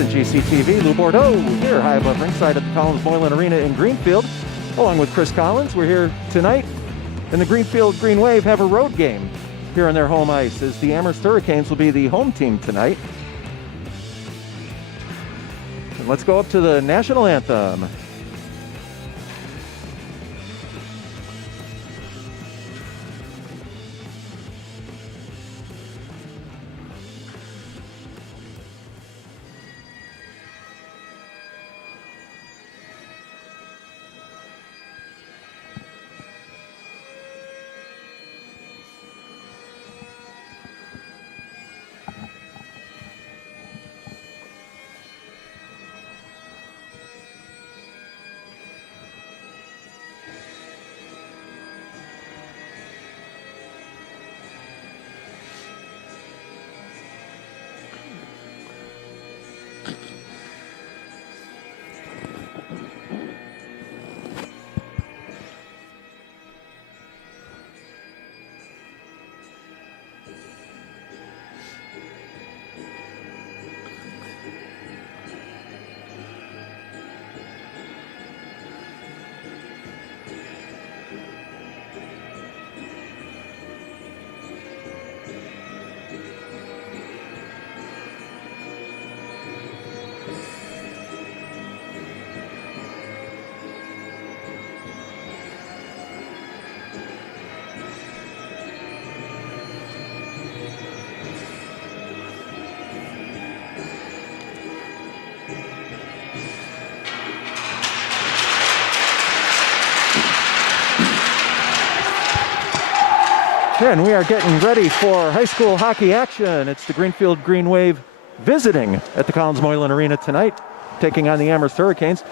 and GCTV. Lou Bordeaux here high above ringside at the Collins Moylan Arena in Greenfield, along with Chris Collins. We're here tonight, and the Greenfield Green Wave have a road game here on their home ice, as the Amherst Hurricanes will be the home team tonight. And let's go up to the national anthem. And we are getting ready for high school hockey action. It's the Greenfield Green Wave visiting at the Collins Moylan Arena tonight, taking on the Amherst Hurricanes.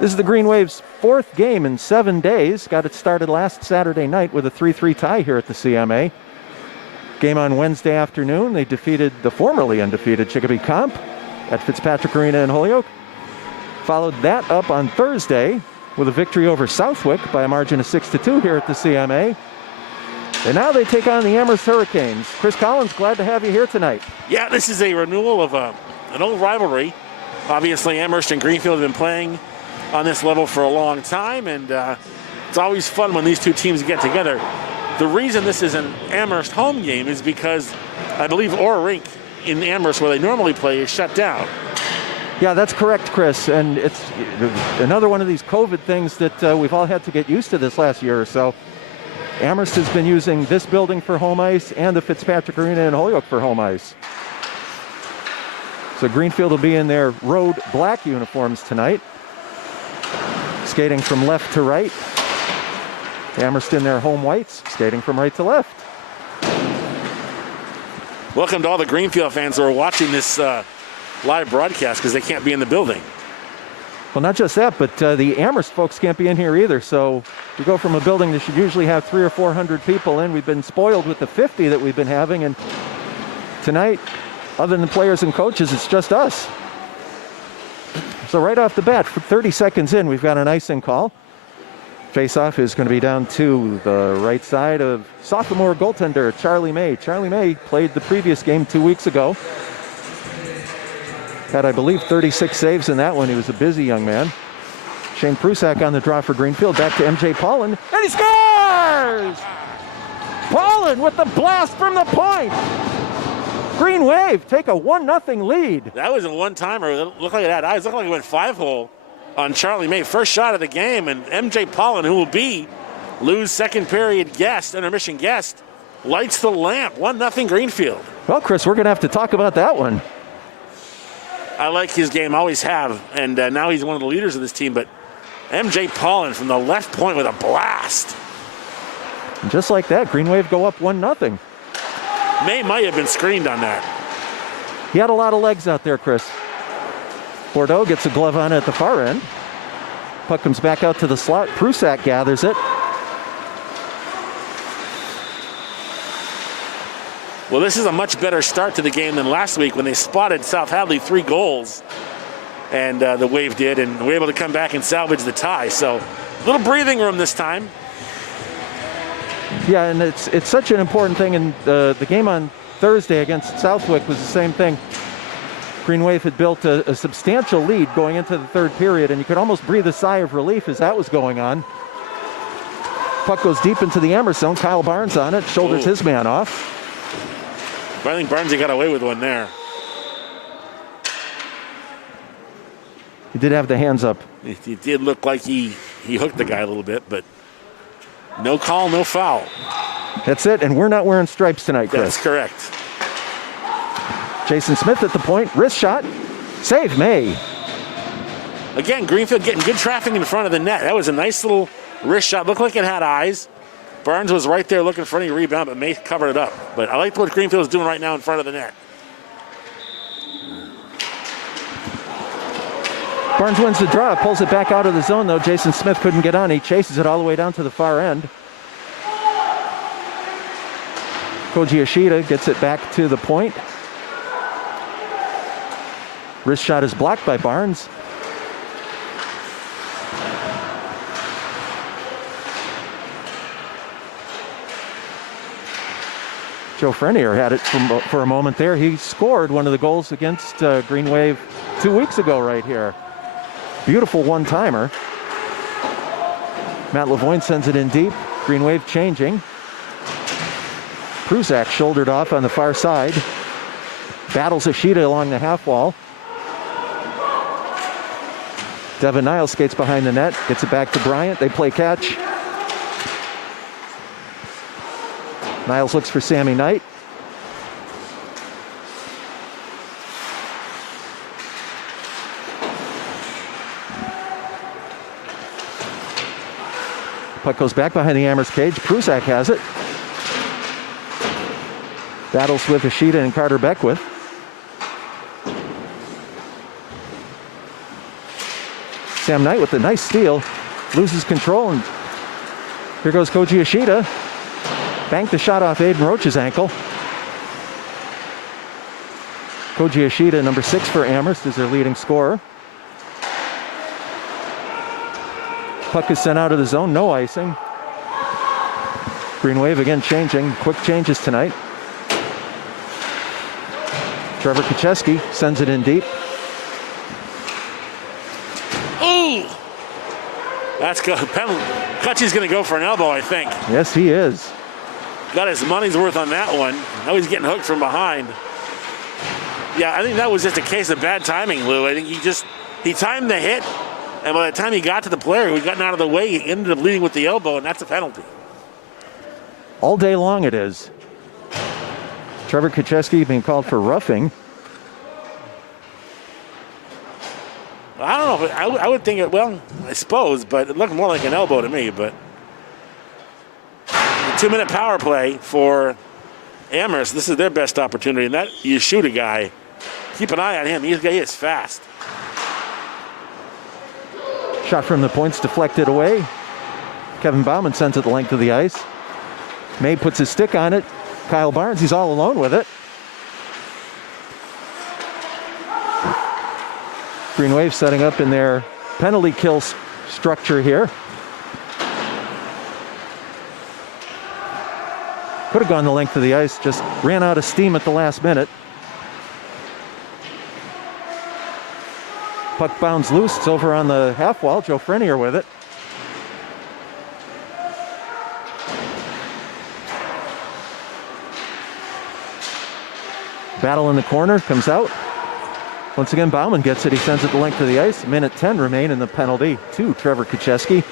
This is the Green Wave's fourth game in 7 days. Got it started last Saturday night with a 3-3 tie here at the CMA. Game on Wednesday afternoon. They defeated the formerly undefeated Chicopee Comp at Fitzpatrick Arena in Holyoke. Followed that up on Thursday with a victory over Southwick by a margin of 6-2 here at the CMA. And now they take on the Amherst Hurricanes. Chris Collins, glad to have you here tonight. Yeah, this is a renewal of an old rivalry. Obviously, Amherst and Greenfield have been playing on this level for a long time, and it's always fun when these two teams get together. The reason this is an Amherst home game is because I believe Orr Rink in Amherst, where they normally play, is shut down. Yeah, that's correct, Chris. And it's another one of these COVID things that we've all had to get used to this last year or so. Amherst has been using this building for home ice and the Fitzpatrick Arena in Holyoke for home ice. So Greenfield will be in their road black uniforms tonight, skating from left to right. Amherst in their home whites, skating from right to left. Welcome to all the Greenfield fans who are watching this live broadcast because they can't be in the building. Well, not just that, but the Amherst folks can't be in here either. So we go from a building that should usually have 300 or 400 people in. We've been spoiled with the 50 that we've been having. And tonight, other than players and coaches, it's just us. So right off the bat, for 30 seconds in, we've got an icing call. Face-off is going to be down to the right side of sophomore goaltender Charlie May. Charlie May played the previous game 2 weeks ago. Had, I believe, 36 saves in that one. He was a busy young man. Shane Prusak on the draw for Greenfield. Back to MJ Paulin, and he scores! Paulin with the blast from the point. Green Wave take a 1-0 lead. That was a one-timer. It looked like that. It looked like it went 5-hole on Charlie May. First shot of the game, and MJ Paulin, who will be Lou's second period guest, intermission guest, lights the lamp. 1-0 Greenfield. Well, Chris, we're going to have to talk about that one. I like his game, always have, and now he's one of the leaders of this team. But MJ Paulin from the left point with a blast. And just like that, Green Wave go up 1-0. May might have been screened on that. He had a lot of legs out there, Chris. Bordeaux gets a glove on it at the far end. Puck comes back out to the slot. Prusak gathers it. Well, this is a much better start to the game than last week when they spotted South Hadley 3 goals, and the Wave did, and were able to come back and salvage the tie. So a little breathing room this time. Yeah, and it's such an important thing, and the game on Thursday against Southwick was the same thing. Green Wave had built a substantial lead going into the third period, and you could almost breathe a sigh of relief as that was going on. Puck goes deep into the Amherst zone. Kyle Barnes on it, shoulders his man off. But I think Barnesy got away with one there. He did have the hands up. It did look like he hooked the guy a little bit, but no call, no foul. That's it, and we're not wearing stripes tonight, Chris. That's correct. Jason Smith at the point, wrist shot, save May. Again, Greenfield getting good traffic in front of the net. That was a nice little wrist shot. Looked like it had eyes. Barnes was right there looking for any rebound, but May covered it up. But I like what Greenfield is doing right now in front of the net. Barnes wins the draw, pulls it back out of the zone, though. Jason Smith couldn't get on. He chases it all the way down to the far end. Koji Yoshida gets it back to the point. Wrist shot is blocked by Barnes. Joe Frenier had it for a moment there. He scored one of the goals against Green Wave 2 weeks ago right here. Beautiful one-timer. Matt Lavoine sends it in deep. Green Wave changing. Pruzak shouldered off on the far side. Battles Ishida along the half wall. Devin Niles skates behind the net. Gets it back to Bryant. They play catch. Niles looks for Sammy Knight. Puck goes back behind the Amherst cage. Pruzak has it. Battles with Ishida and Carter Beckwith. Sam Knight with a nice steal. Loses control, and here goes Koji Ishida. Banked the shot off Aiden Roach's ankle. Koji Ishida, number 6 for Amherst, is their leading scorer. Puck is sent out of the zone, no icing. Green Wave again changing, quick changes tonight. Trevor Kacheski sends it in deep. Ooh! That's good. Kutchy's going to go for an elbow, I think. Yes, he is. Got his money's worth on that one. Now he's getting hooked from behind. Yeah, I think that was just a case of bad timing, Lou. I think he timed the hit, and by the time he got to the player who had gotten out of the way, he ended up leading with the elbow, and that's a penalty. All day long it is. Trevor Kacheski being called for roughing. I don't know. I would think well, I suppose, but it looked more like an elbow to me. But the 2-minute power play for Amherst, this is their best opportunity. And that, you shoot a guy, keep an eye on him. He is fast. Shot from the point's deflected away. Kevin Bauman sends it the length of the ice. May puts his stick on it. Kyle Barnes, he's all alone with it. Green Wave setting up in their penalty kill structure here. Could have gone the length of the ice, just ran out of steam at the last minute. Puck bounds loose, it's over on the half wall. Joe Frenier with it. Battle in the corner, comes out. Once again, Bauman gets it. He sends it the length of the ice. Minute 10 remain in the penalty to Trevor Kacheski.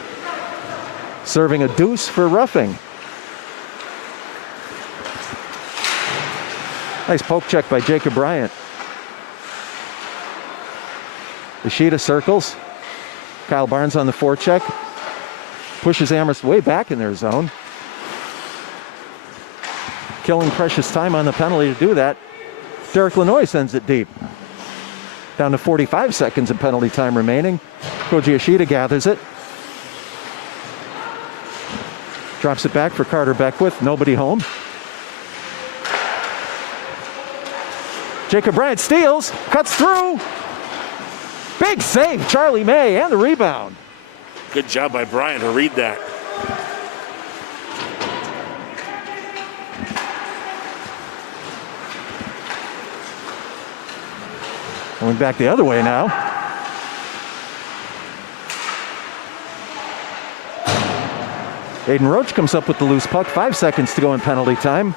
Serving a deuce for roughing. Nice poke check by Jacob Bryant. Ishida circles. Kyle Barnes on the forecheck. Pushes Amherst way back in their zone. Killing precious time on the penalty to do that. Derek Lanois sends it deep. Down to 45 seconds of penalty time remaining. Koji Yoshida gathers it. Drops it back for Carter Beckwith. Nobody home. Jacob Bryant steals. Cuts through. Big save, Charlie May, and the rebound. Good job by Bryant to read that. Going back the other way now. Aiden Roach comes up with the loose puck. 5 seconds to go in penalty time.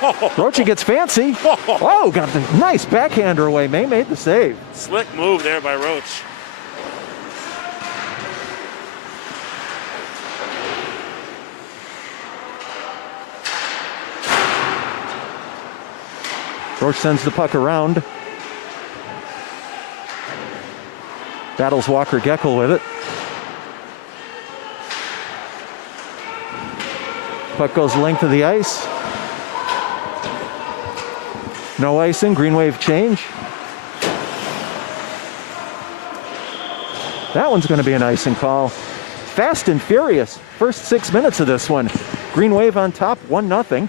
Roachy gets fancy. Oh, got the nice backhander away. May made the save. Slick move there by Roach. Roach sends the puck around. Battles Walker Geckel with it. Puck goes length of the ice. No icing, Green Wave change. That one's going to be an icing call. Fast and furious. First 6 minutes of this one. Green Wave on top, 1-0.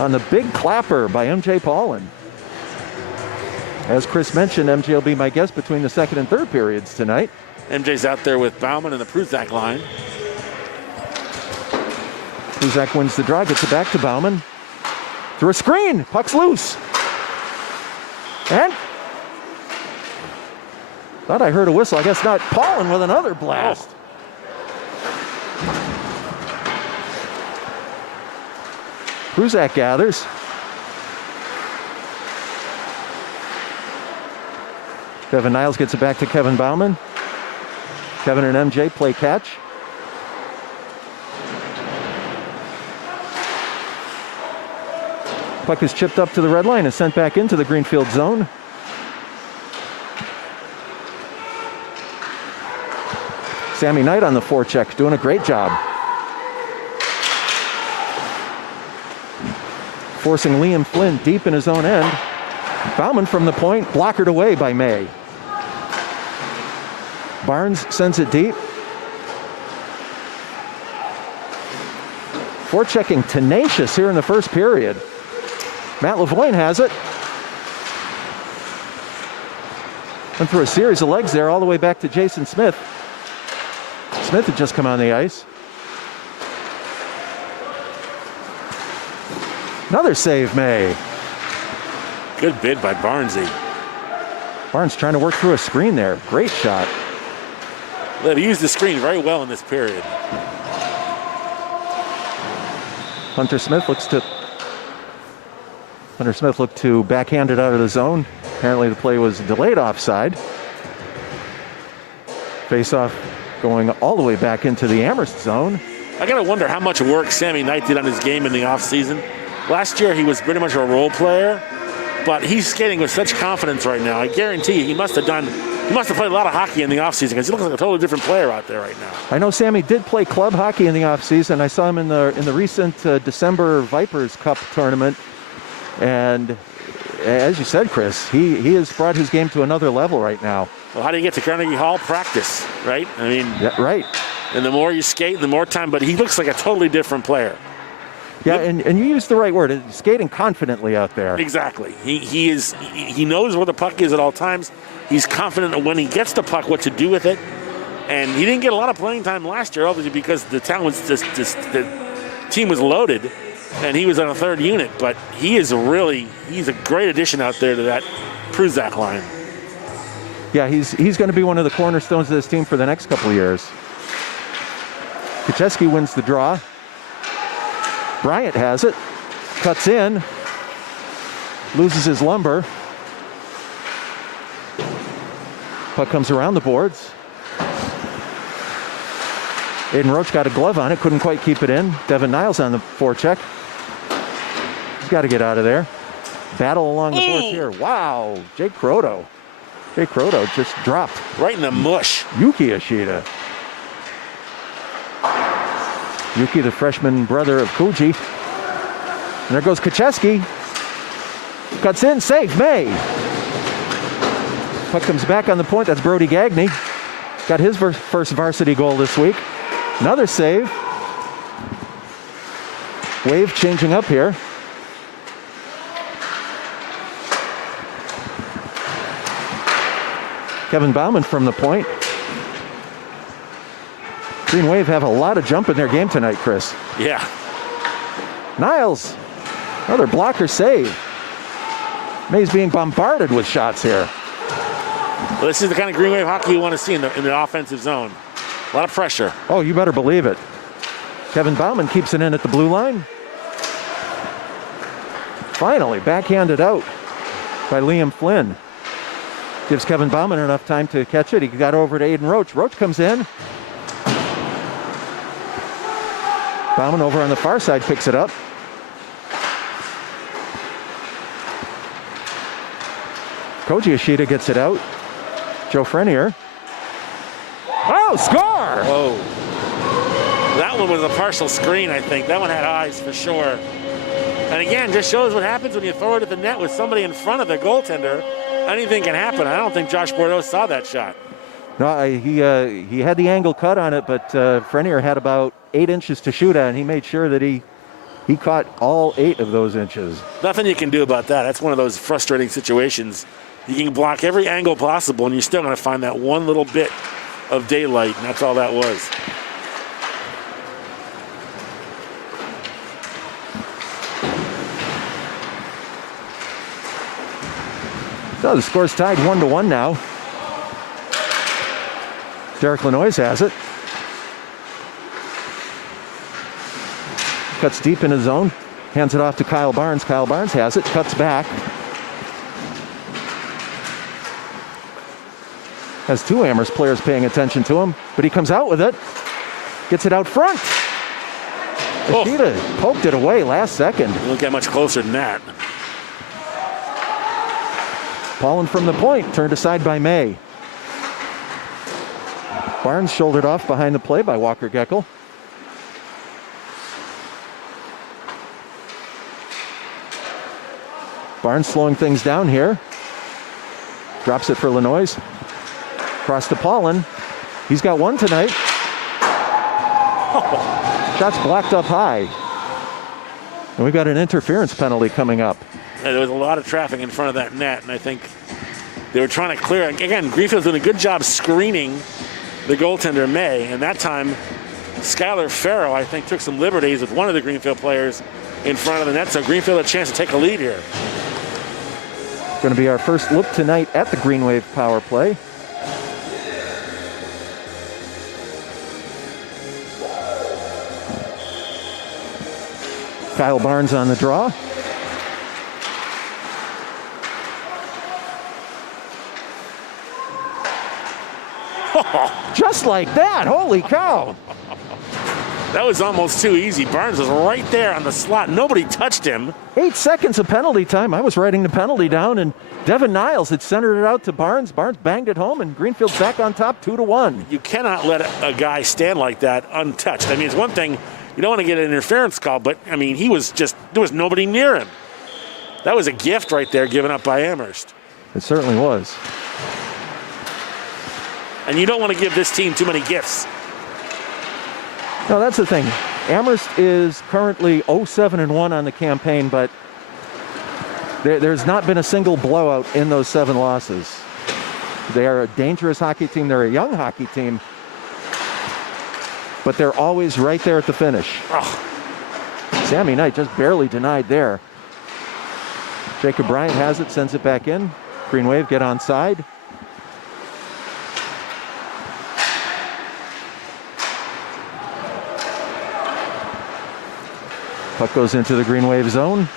On the big clapper by MJ Paulin. As Chris mentioned, MJ will be my guest between the second and third periods tonight. MJ's out there with Bauman and the Pruzak line. Pruzak wins the draw, gets it back to Bauman. Through a screen, puck's loose. And thought I heard a whistle, I guess not. Paulin with another blast. Pruzak gathers. Kevin Niles gets it back to Kevin Bauman. Kevin and MJ play catch. Puck is chipped up to the red line and sent back into the Greenfield zone. Sammy Knight on the forecheck, doing a great job. Forcing Liam Flynn deep in his own end. Bauman from the point, blockered away by May. Barnes sends it deep. Forechecking tenacious here in the first period. Matt Lavoine has it. Went through a series of legs there all the way back to Jason Smith. Smith had just come on the ice. Another save, May. Good bid by Barnesy. Barnes trying to work through a screen there. Great shot. They used the screen very well in this period. Hunter Smith looked to backhand it out of the zone. Apparently the play was delayed offside. Face-off going all the way back into the Amherst zone. I gotta wonder how much work Sammy Knight did on his game in the offseason. Last year he was pretty much a role player, but he's skating with such confidence right now. I guarantee you he must have played a lot of hockey in the offseason because he looks like a totally different player out there right now. I know Sammy did play club hockey in the offseason. I saw him in the recent December Vipers Cup tournament. And as you said, Chris, he has brought his game to another level right now. Well, how do you get to Carnegie Hall? Practice, right? I mean, yeah, right. And the more you skate, the more time, but he looks like a totally different player. Yeah, and you used the right word, skating confidently out there. Exactly. He knows where the puck is at all times. He's confident when he gets the puck what to do with it. And he didn't get a lot of playing time last year, obviously, because the team was loaded and he was on a third unit. But he's a great addition out there to that Pruzak line. Yeah, he's going to be one of the cornerstones of this team for the next couple of years. Kucheski wins the draw. Bryant has it, cuts in, loses his lumber. Puck comes around the boards. Aiden Roach got a glove on it, couldn't quite keep it in. Devin Niles on the forecheck. He's got to get out of there. Battle along the boards here. Wow, Jake Croto. Jake Croto just dropped. Right in the mush. Yuki Ishida. Yuki, the freshman brother of Koji. And there goes Kucheski. Cuts in, save, May. Puck comes back on the point. That's Brody Gagne. Got his first varsity goal this week. Another save. Wave changing up here. Kevin Bauman from the point. Green Wave have a lot of jump in their game tonight, Chris. Yeah. Niles, another blocker save. May's being bombarded with shots here. Well, this is the kind of Green Wave hockey you want to see in the offensive zone. A lot of pressure. Oh, you better believe it. Kevin Bauman keeps it in at the blue line. Finally, backhanded out by Liam Flynn. Gives Kevin Bauman enough time to catch it. He got over to Aiden Roach. Roach comes in. Bauman over on the far side picks it up. Koji Ishida gets it out. Joe Frenier. Oh, score! Oh. That one was a partial screen, I think. That one had eyes for sure. And again, just shows what happens when you throw it at the net with somebody in front of the goaltender. Anything can happen. I don't think Josh Bordeaux saw that shot. No, he had the angle cut on it, but Frenier had about 8 inches to shoot at, and he made sure that he caught all 8 of those inches. Nothing you can do about that. That's one of those frustrating situations. You can block every angle possible, and you're still going to find that one little bit of daylight, and that's all that was. So the score's tied 1-1 now. Derek Lanois has it. Cuts deep in his zone. Hands it off to Kyle Barnes. Kyle Barnes has it. Cuts back. Has 2 Amherst players paying attention to him, but he comes out with it. Gets it out front. Ishida poked it away last second. You don't get much closer than that. Paulin from the point, turned aside by May. Barnes shouldered off behind the play by Walker Geckel. Barnes slowing things down here. Drops it for Lanois. Across to Paulin. He's got one tonight. Shots blocked up high. And we've got an interference penalty coming up. Yeah, there was a lot of traffic in front of that net, and I think they were trying to clear it. Again, Greenfield's doing a good job screening the goaltender, May, and that time Skylar Farrow, I think, took some liberties with one of the Greenfield players in front of the net, so Greenfield had a chance to take a lead here. Going to be our first look tonight at the Green Wave power play. Kyle Barnes on the draw. Just like that, holy cow. That was almost too easy. Barnes was right there on the slot. Nobody touched him. 8 seconds of penalty time. I was writing the penalty down, and Devin Niles had centered it out to Barnes. Barnes banged it home, and Greenfield's back on top 2-1. You cannot let a guy stand like that untouched. I mean, it's one thing, you don't want to get an interference call, but, I mean, there was nobody near him. That was a gift right there given up by Amherst. It certainly was. And you don't want to give this team too many gifts. No, that's the thing. Amherst is currently 0-7-1 on the campaign, but there's not been a single blowout in those 7 losses. They are a dangerous hockey team. They're a young hockey team, but they're always right there at the finish. Oh. Sammy Knight just barely denied there. Jacob Bryant has it, sends it back in. Green Wave get onside. Puck goes into the Green Wave zone.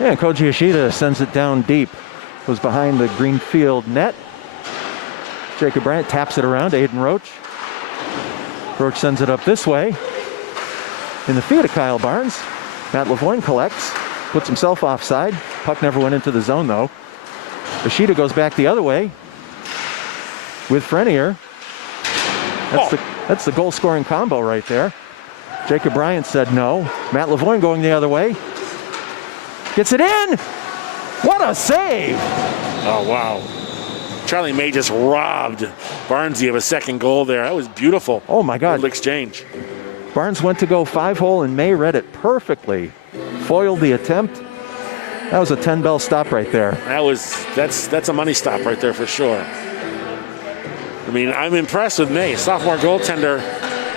And Koji Ishida sends it down deep. Goes behind the Greenfield net. Jacob Bryant taps it around. Aiden Roach. Roach sends it up this way. In the feet of Kyle Barnes. Matt Lavoine collects. Puts himself offside. Puck never went into the zone, though. Ishida goes back the other way. With Frenier. That's the goal-scoring combo right there. Jacob Bryant said no. Matt Lavoine going the other way. Gets it in! What a save! Oh, wow. Charlie May just robbed Barnesy of a second goal there. That was beautiful. Oh, my God. Little exchange. Barnes went to go 5-hole, and May read it perfectly foiled the attempt. That was a 10-bell stop right there. That's a money stop right there for sure. I mean, I'm impressed with May, sophomore goaltender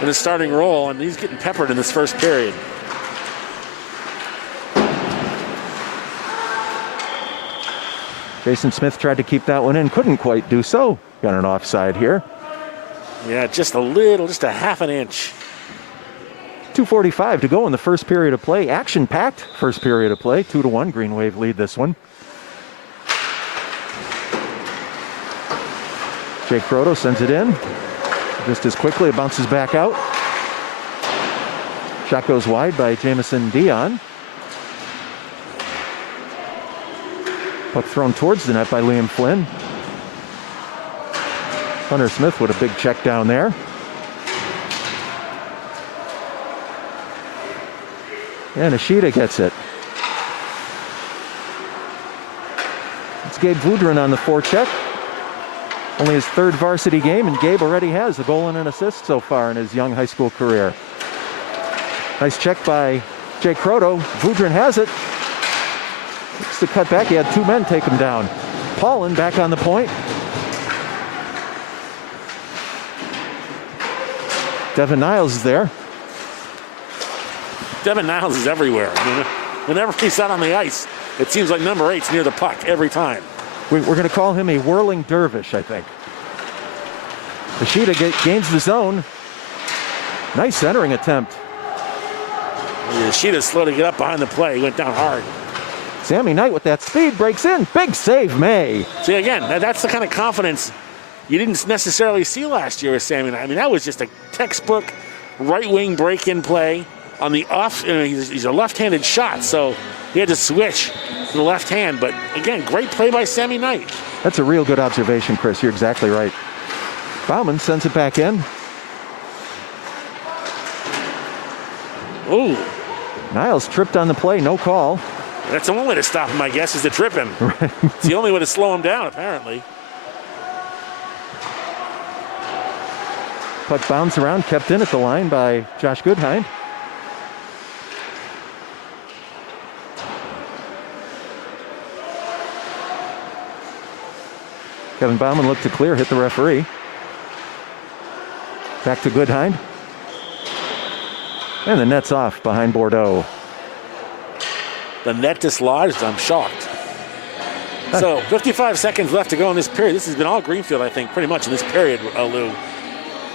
in his starting role, and he's getting peppered in this first period. Jason Smith tried to keep that one in, couldn't quite do so. Got an offside here. Yeah, just a half an inch. 2:45 to go in the first period of play. Action-packed first period of play. 2-1, Green Wave lead this one. Jake Croto sends it in. Just as quickly, it bounces back out. Shot goes wide by Jamison Dion. Puck thrown towards the net by Liam Flynn. Hunter Smith with a big check down there. And Ishida gets it. It's Gabe Vudrin on the forecheck. Only his third varsity game, and Gabe already has a goal and an assist so far in his young high school career. Nice check by Jake Croto. Vudrin has it. Looks to cut back. He had two men take him down. Paulin back on the point. Devin Niles is there. Devin Niles is everywhere. I mean, whenever he's out on the ice, it seems like number 8's near the puck every time. We're going to call him a whirling dervish, I think. Ishida gains the zone. Nice centering attempt. Ishida's slow to get up behind the play. He went down hard. Sammy Knight with that speed breaks in. Big save, May. See, again, that's the kind of confidence you didn't necessarily see last year with Sammy Knight. I mean, that was just a textbook right-wing break-in play on the off. He's a left-handed shot, so he had to switch to the left hand. But again, great play by Sammy Knight. That's a real good observation, Chris. You're exactly right. Bauman sends it back in. Ooh. Niles tripped on the play, no call. That's the only way to stop him, I guess, is to trip him. Right. It's the only way to slow him down, apparently. Puck bounced around, kept in at the line by Josh Goodhind. Kevin Bauman looked to clear, hit the referee. Back to Goodhind. And the net's off behind Bordeaux. The net dislodged, I'm shocked. So 55 seconds left to go in this period. This has been all Greenfield, I think, pretty much in this period, Lou,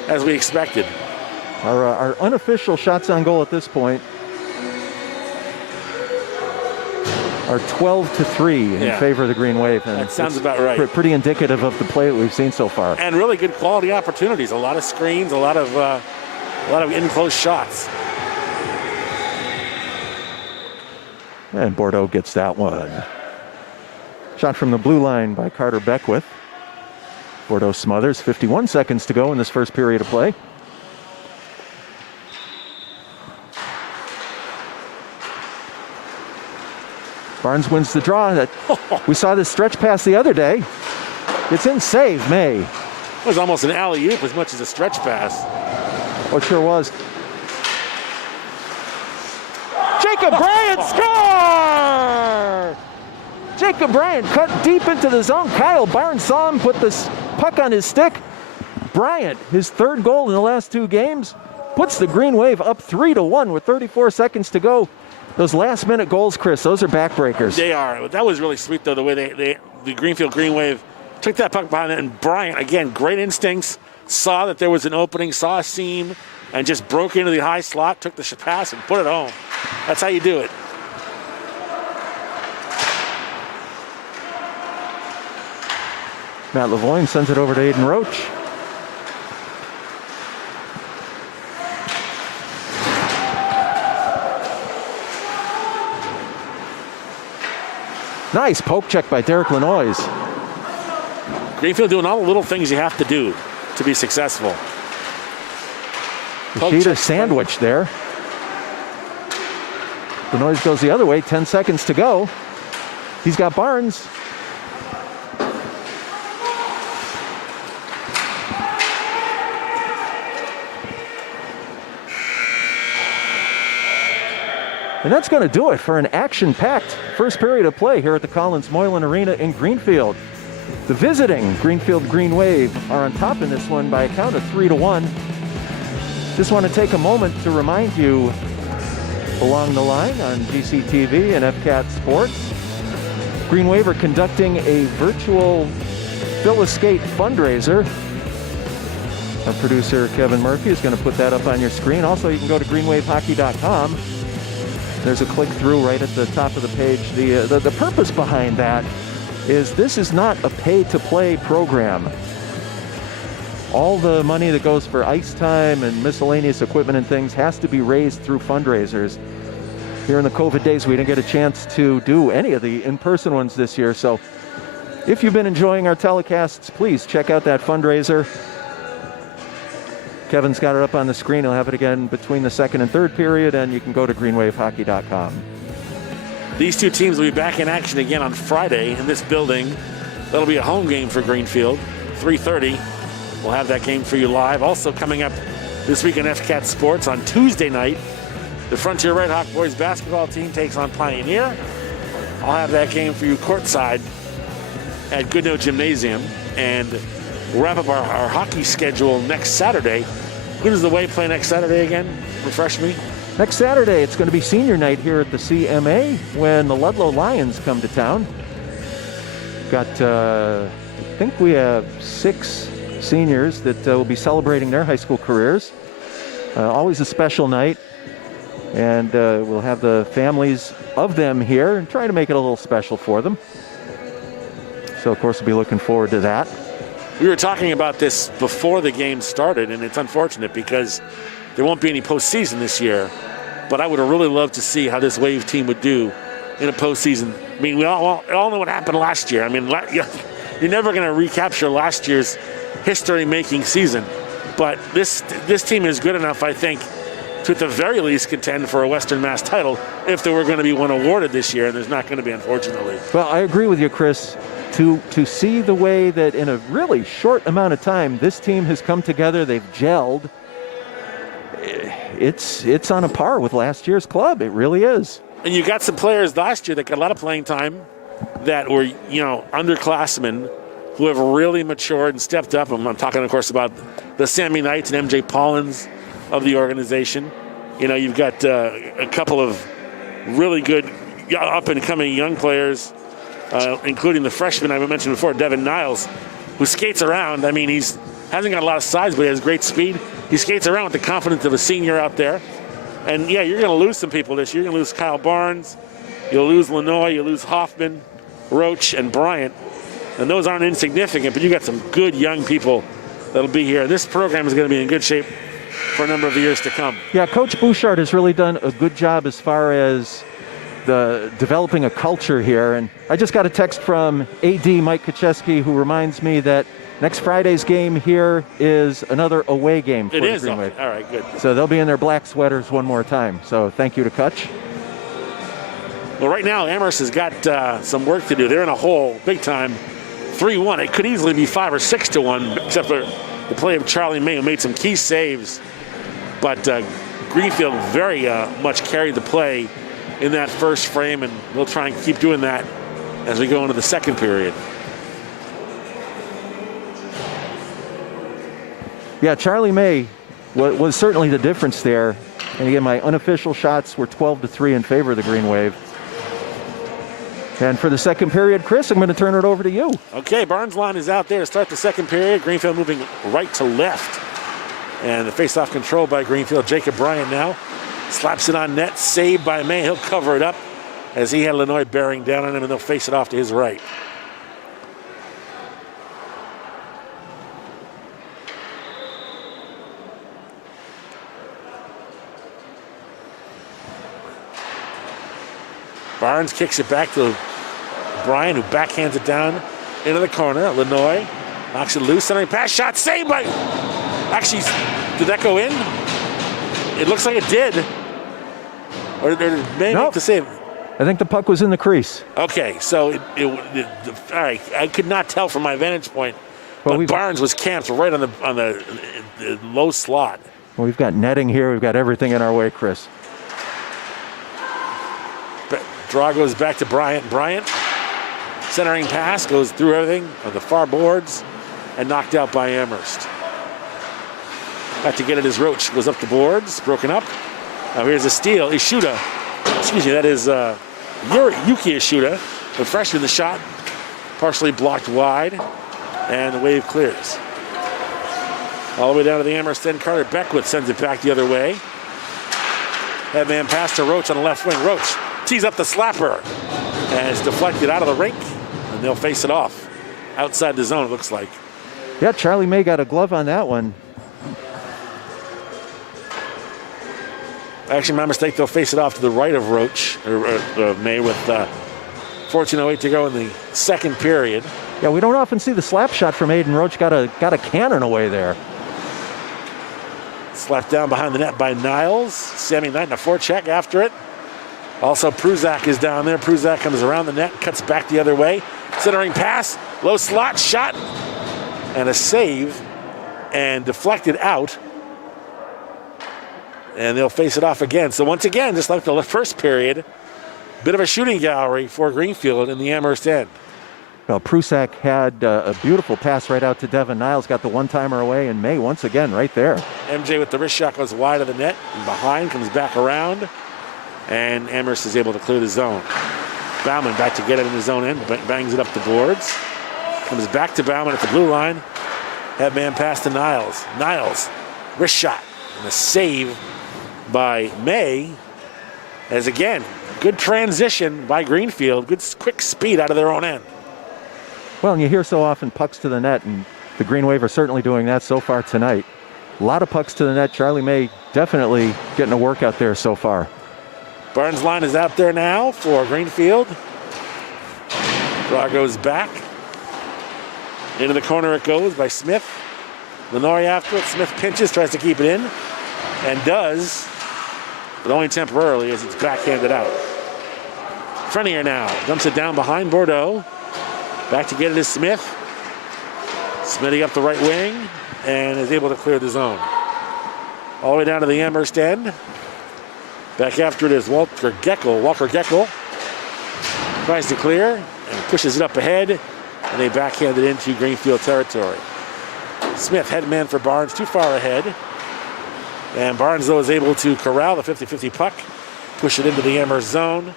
as we expected. Our unofficial shots on goal at this point are 12-3 in favor of the Green Wave. And that sounds about right. Pretty indicative of the play that we've seen so far. And really good quality opportunities. A lot of screens, a lot of in-close shots. And Bordeaux gets that one. Shot from the blue line by Carter Beckwith. Bordeaux smothers. 51 seconds to go in this first period of play. Barnes wins the draw. We saw this stretch pass the other day. It's in, save, May. It was almost an alley-oop as much as a stretch pass. Oh, it sure was. Jacob Bryant score! Jacob Bryant cut deep into the zone. Kyle Barnes saw him put this puck on his stick. Bryant, his third goal in the last two games, puts the Green Wave up 3-1 with 34 seconds to go. Those last-minute goals, Chris, those are backbreakers. They are. That was really sweet, though, the way the Greenfield Green Wave took that puck behind it. And Bryant, again, great instincts, saw that there was an opening, saw a seam, and just broke into the high slot, took the pass, and put it home. That's how you do it. Matt Lavoine sends it over to Aiden Roach. Nice poke check by Derek Lanois. Greenfield doing all the little things you have to do to be successful. Ishida sandwich there. Lanois goes the other way, 10 seconds to go. He's got Barnes. And that's going to do it for an action-packed first period of play here at the Collins Moylan Arena in Greenfield. The visiting Greenfield Green Wave are on top in this one by a count of 3-1. Just want to take a moment to remind you, along the line on GCTV and FCAT Sports, Green Wave are conducting a virtual Fill a Skate fundraiser. Our producer, Kevin Murphy, is going to put that up on your screen. Also, you can go to greenwavehockey.com. There's a click through right at the top of the page. The purpose behind that is this is not a pay-to-play program. All the money that goes for ice time and miscellaneous equipment and things has to be raised through fundraisers. Here in the COVID days, we didn't get a chance to do any of the in-person ones this year. So if you've been enjoying our telecasts, please check out that fundraiser. Kevin's got it up on the screen. He'll have it again between the second and third period, and you can go to greenwavehockey.com. These two teams will be back in action again on Friday in this building. That'll be a home game for Greenfield, 3:30. We'll have that game for you live. Also coming up this week on FCAT Sports on Tuesday night, the Frontier Red Hawk boys basketball team takes on Pioneer. I'll have that game for you courtside at Goodnoe Gymnasium. And we'll wrap up our hockey schedule next Saturday. Who does the Wave play next Saturday again? Refresh me. Next Saturday, it's going to be senior night here at the CMA when the Ludlow Lions come to town. Got, I think we have 6 seniors that will be celebrating their high school careers. Always a special night. And we'll have the families of them here and try to make it a little special for them. So, of course, we'll be looking forward to that. We were talking about this before the game started, and it's unfortunate because there won't be any postseason this year. But I would have really loved to see how this Wave team would do in a postseason. I mean, we all know what happened last year. I mean, you're never going to recapture last year's history-making season. But this team is good enough, I think, to at the very least contend for a Western Mass title if there were going to be one awarded this year, and there's not going to be, unfortunately. Well, I agree with you, Chris. To see the way that in a really short amount of time this team has come together, they've gelled, it's on a par with last year's club. It really is. And you got some players last year that got a lot of playing time that were, underclassmen who have really matured and stepped up. I'm talking, of course, about the Sammy Knights and MJ Pollins of the organization. You've got a couple of really good up-and-coming young players, including the freshman I mentioned before, Devin Niles, who skates around. I mean, hasn't got a lot of size, but he has great speed. He skates around with the confidence of a senior out there. And, yeah, you're going to lose some people this year. You're going to lose Kyle Barnes. You'll lose Lanoy. You'll lose Hoffman, Roach, and Bryant. And those aren't insignificant, but you got some good young people that'll be here. This program is going to be in good shape for a number of years to come. Yeah, Coach Bouchard has really done a good job as far as developing a culture here. And I just got a text from AD Mike Kacheski, who reminds me that next Friday's game here is another away game for the Green Wave. All right, good. So they'll be in their black sweaters one more time. So thank you to Kutch. Well, right now, Amherst has got some work to do. They're in a hole big time, 3-1. It could easily be 5 or 6-1, except for the play of Charlie May, who made some key saves. But Greenfield very much carried the play in that first frame, and we'll try and keep doing that as we go into the second period. Yeah, Charlie May was certainly the difference there. And again, my unofficial shots were 12-3 in favor of the Green Wave. And for the second period, Chris, I'm going to turn it over to you. Okay, Barnes line is out there to start the second period. Greenfield moving right to left. And the face-off control by Greenfield. Jacob Bryant now slaps it on net. Saved by May. He'll cover it up as he had Lanoy bearing down on him, and they'll face it off to his right. Barnes kicks it back to Bryant, who backhands it down into the corner. Lanoy knocks it loose. Centering pass shot saved by... Actually, did that go in? It looks like it did. Or did it make the save? I think the puck was in the crease. Okay, so all right. I could not tell from my vantage point, but Barnes was camped right on the low slot. Well, we've got netting here. We've got everything in our way, Chris. Draw goes back to Bryant. Bryant, centering pass, goes through everything on the far boards and knocked out by Amherst. Back to get it as Roach goes up the boards, broken up. Now here's a steal. Ishuda, excuse me, that is Yuki Ishuda, the freshman. The shot partially blocked wide, and the Wave clears. All the way down to the Amherst end. Carter Beckwith sends it back the other way. Headman pass to Roach on the left wing. Roach tees up the slapper, and it's deflected out of the rink, and they'll face it off outside the zone, it looks like. Yeah, Charlie May got a glove on that one. Actually, my mistake, they'll face it off to the right of Roach, or May, with 14:08 to go in the second period. Yeah, we don't often see the slap shot from Aiden Roach. Got a cannon away there. Slapped down behind the net by Niles. Sammy Knight in a forecheck after it. Also, Pruzak is down there. Pruzak comes around the net, cuts back the other way. Centering pass, low slot, shot, and a save, and deflected out. And they'll face it off again. So once again, just like the first period, bit of a shooting gallery for Greenfield in the Amherst end. Well, Prusak had a beautiful pass right out to Devin Niles, got the one-timer away, and May once again right there. MJ with the wrist shot goes wide of the net, and behind, comes back around, and Amherst is able to clear the zone. Bauman back to get it in the zone end, bangs it up the boards. Comes back to Bauman at the blue line. Headman pass to Niles. Niles, wrist shot, and a save by May. As again, good transition by Greenfield, good quick speed out of their own end. Well, and you hear so often pucks to the net, and the Green Wave are certainly doing that so far tonight. A lot of pucks to the net. Charlie May definitely getting a workout there so far. Barnes' line is out there now for Greenfield. Draw goes back. Into the corner it goes by Smith. Lenore after it. Smith pinches, tries to keep it in, and does, but only temporarily as it's backhanded out. Frenier now dumps it down behind Bordeaux. Back to get it is Smith. Smitty up the right wing and is able to clear the zone. All the way down to the Amherst end. Back after it is Walker Geckel. Tries to clear and pushes it up ahead, and they backhand it into Greenfield territory. Smith, headman for Barnes, too far ahead. And Barnes, though, is able to corral the 50-50 puck, push it into the Amherst zone.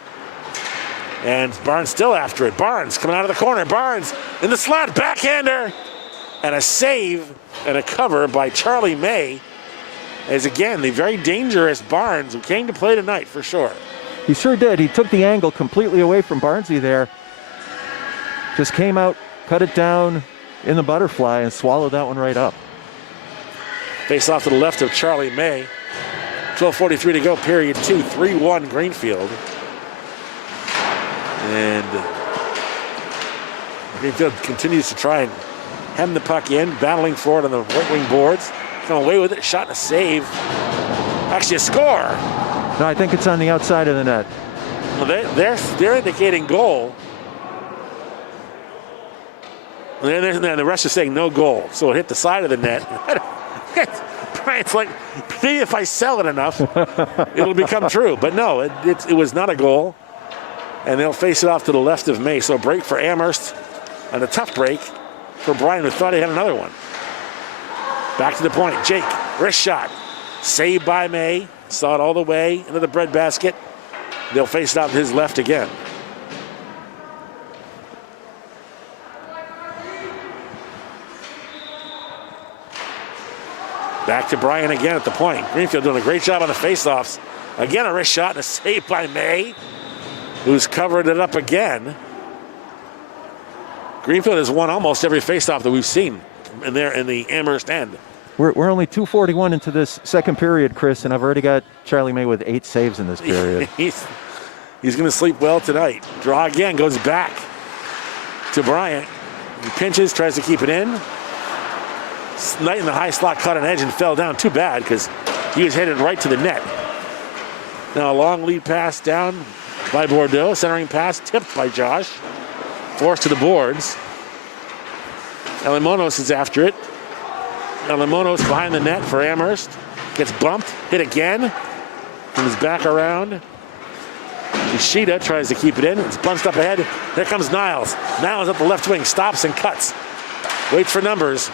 And Barnes still after it. Barnes coming out of the corner. Barnes in the slot, backhander, and a save and a cover by Charlie May. As again, the very dangerous Barnes who came to play tonight for sure. He sure did. He took the angle completely away from Barnesy there. Just came out, cut it down in the butterfly, and swallowed that one right up. Face off to the left of Charlie May. 12:43 to go, period 2, 3-1 Greenfield. And Greenfield continues to try and hem the puck in, battling for it on the right wing boards. Come away with it, shot and a save. Actually a score. No, I think it's on the outside of the net. Well, they're indicating goal. And then the rest are saying no goal. So it hit the side of the net. It's like, maybe if I sell it enough, it'll become true. But no, it was not a goal. And they'll face it off to the left of May. So a break for Amherst and a tough break for Brian, who thought he had another one. Back to the point. Jake, wrist shot. Saved by May. Saw it all the way into the breadbasket. They'll face it out to his left again. Back to Brian again at the point. Greenfield doing a great job on the faceoffs. Again, a wrist shot and a save by May, who's covered it up again. Greenfield has won almost every faceoff that we've seen in the Amherst end. We're only 2:41 into this second period, Chris, and I've already got Charlie May with 8 saves in this period. He's going to sleep well tonight. Draw again, goes back to Bryant. He pinches, tries to keep it in. Knight in the high slot caught an edge and fell down. Too bad, because he was headed right to the net. Now a long lead pass down by Bordeaux. Centering pass tipped by Josh. Forced to the boards. Elimonos is after it. Elimonos behind the net for Amherst. Gets bumped, hit again. Comes back around. Ishida tries to keep it in. It's bunched up ahead. Here comes Niles. Niles up the left wing, stops and cuts. Waits for numbers.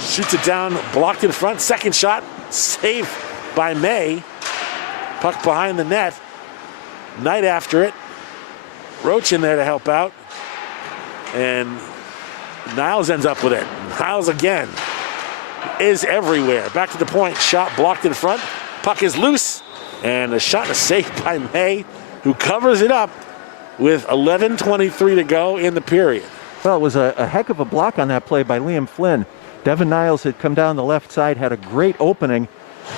Shoots it down, blocked in front. Second shot, saved by May. Puck behind the net. Knight after it. Roach in there to help out. And Niles ends up with it. Niles again is everywhere. Back to the point. Shot blocked in front. Puck is loose. And a shot is saved by May, who covers it up with 11:23 to go in the period. Well, it was a heck of a block on that play by Liam Flynn. Devin Niles had come down the left side, had a great opening,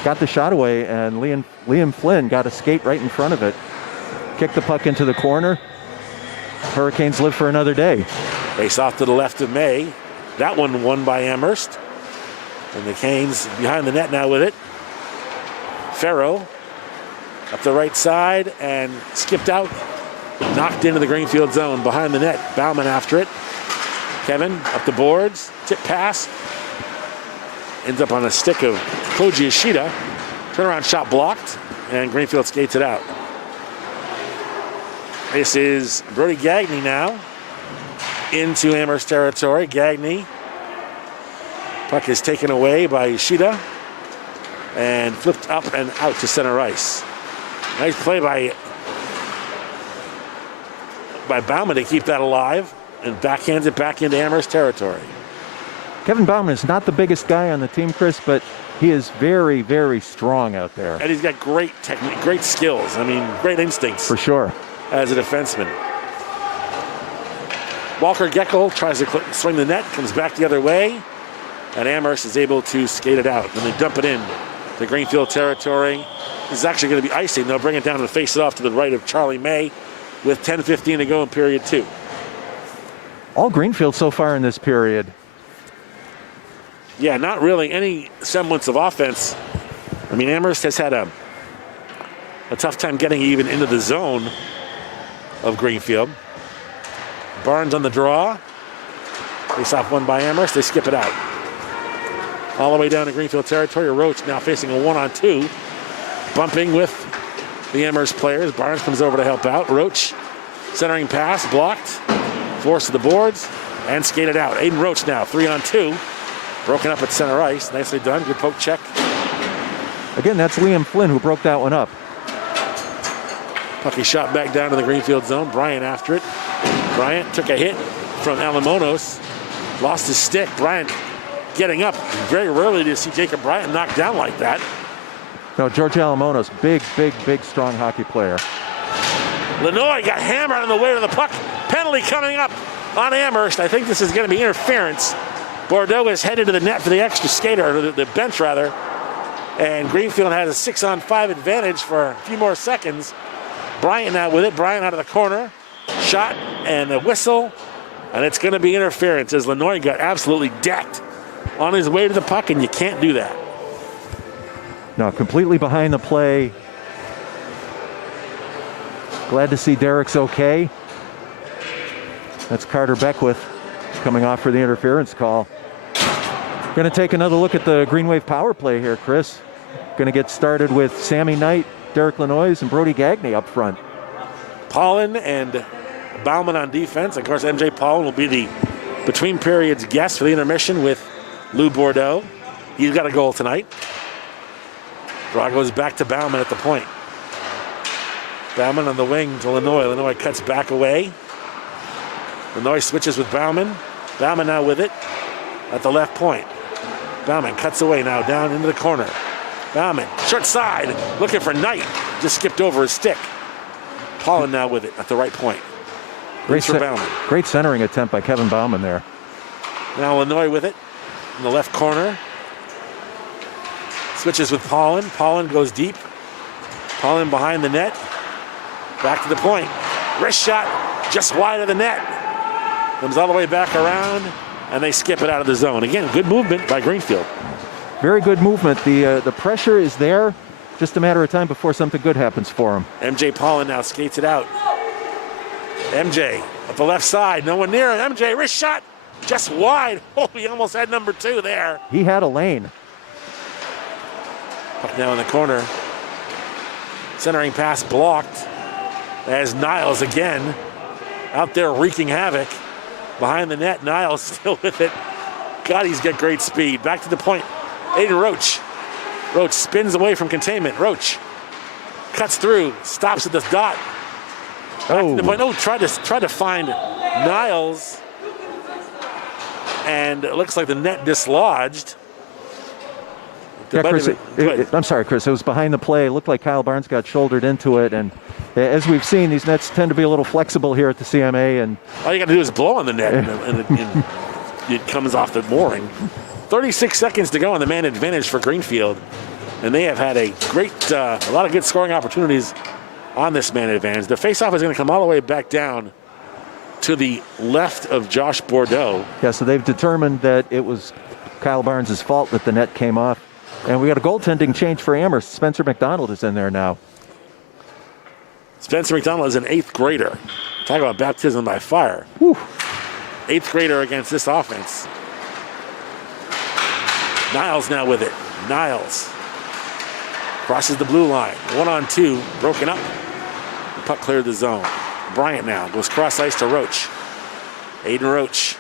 got the shot away, and Liam Flynn got a skate right in front of it. Kicked the puck into the corner. Hurricanes live for another day. Face off to the left of May. That one won by Amherst. And the Canes behind the net now with it. Farrow up the right side and skipped out. Knocked into the Greenfield zone behind the net. Bauman after it. Kevin up the boards. Tip pass. Ends up on a stick of Koji Ishida. Turnaround shot blocked. And Greenfield skates it out. This is Brody Gagne now into Amherst territory. Gagne. Puck is taken away by Ishida and flipped up and out to center ice. Nice play by Bauman to keep that alive and backhands it back into Amherst territory. Kevin Bauman is not the biggest guy on the team, Chris, but he is very, very strong out there. And he's got great technique, great skills. I mean, great instincts. For sure. As a defenseman. Walker Geckel tries to swing the net, comes back the other way, and Amherst is able to skate it out. And they dump it in to Greenfield territory. This is actually going to be icing. They'll bring it down and face it off to the right of Charlie May with 10:15 to go in period 2. All Greenfield so far in this period. Yeah, not really any semblance of offense. I mean, Amherst has had a tough time getting even into the zone of Greenfield. Barnes on the draw. Face off one by Amherst. They skip it out. All the way down to Greenfield territory. Roach now facing a 1-on-2. Bumping with the Amherst players. Barnes comes over to help out. Roach centering pass. Blocked. Forced to the boards. And skated out. Aiden Roach now 3-on-2. Broken up at center ice. Nicely done. Good poke check. Again, that's Liam Flynn who broke that one up. Pucky shot back down to the Greenfield zone. Bryant after it. Bryant took a hit from Alamonos. Lost his stick. Bryant getting up. Very rarely do you see Jacob Bryant knocked down like that. No, George Alamonos, big, strong hockey player. Lenoy got hammered on the way to the puck. Penalty coming up on Amherst. I think this is going to be interference. Bordeaux is headed to the net for the extra skater, or the bench rather. And Greenfield has a 6-on-5 advantage for a few more seconds. Bryant now with it. Bryant out of the corner. Shot and a whistle. And it's going to be interference as Lenoy got absolutely decked on his way to the puck, and you can't do that. No, completely behind the play. Glad to see Derek's okay. That's Carter Beckwith coming off for the interference call. Going to take another look at the Green Wave power play here, Chris. Going to get started with Sammy Knight, Derek Lenoy, and Brody Gagne up front. Pollen and Bauman on defense. Of course, MJ Pollen will be the between periods guest for the intermission with Lou Bordeaux. He's got a goal tonight. Draw goes back to Bauman at the point. Bauman on the wing to Lenoy. Lenoy cuts back away. Lenoy switches with Bauman. Bauman now with it at the left point. Bauman cuts away now down into the corner. Bauman, short side, looking for Knight. Just skipped over his stick. Pollen now with it at the right point. Great centering attempt by Kevin Bauman there. Now Lenoy with it in the left corner. Switches with Pollen. Pollen goes deep. Pollen behind the net. Back to the point. Wrist shot just wide of the net. Comes all the way back around, and they skip it out of the zone. Again, good movement by Greenfield. Very good movement. The pressure is there. Just a matter of time before something good happens for him. MJ Pollen now skates it out. MJ up the left side. No one near it. MJ, wrist shot just wide. Oh, he almost had number 2 there. He had a lane. Puck now in the corner. Centering pass blocked. as Niles again out there wreaking havoc behind the net. Niles still with it. God, he's got great speed. Back to the point. Aiden Roach. Roach spins away from containment. Roach cuts through, stops at the dot. Back to the point. Oh, tried to find Niles, and it looks like the net dislodged. Yeah, Chris, I'm sorry, Chris. It was behind the play. It looked like Kyle Barnes got shouldered into it, and as we've seen, these nets tend to be a little flexible here at the CMA. And all you got to do is blow on the net, and it comes off the mooring. 36 seconds to go on the man advantage for Greenfield, and they have had a lot of good scoring opportunities on this man advantage. The faceoff is going to come all the way back down to the left of Josh Bordeaux. Yeah, so they've determined that it was Kyle Barnes' fault that the net came off. And we got a goaltending change for Amherst. Spencer McDonald is in there now. Spencer McDonald is an 8th grader. Talk about baptism by fire. Whew. 8th grader against this offense. Niles now with it. Niles crosses the blue line. 1-on-2, broken up. The puck cleared the zone. Bryant now goes cross ice to Roach. Aiden Roach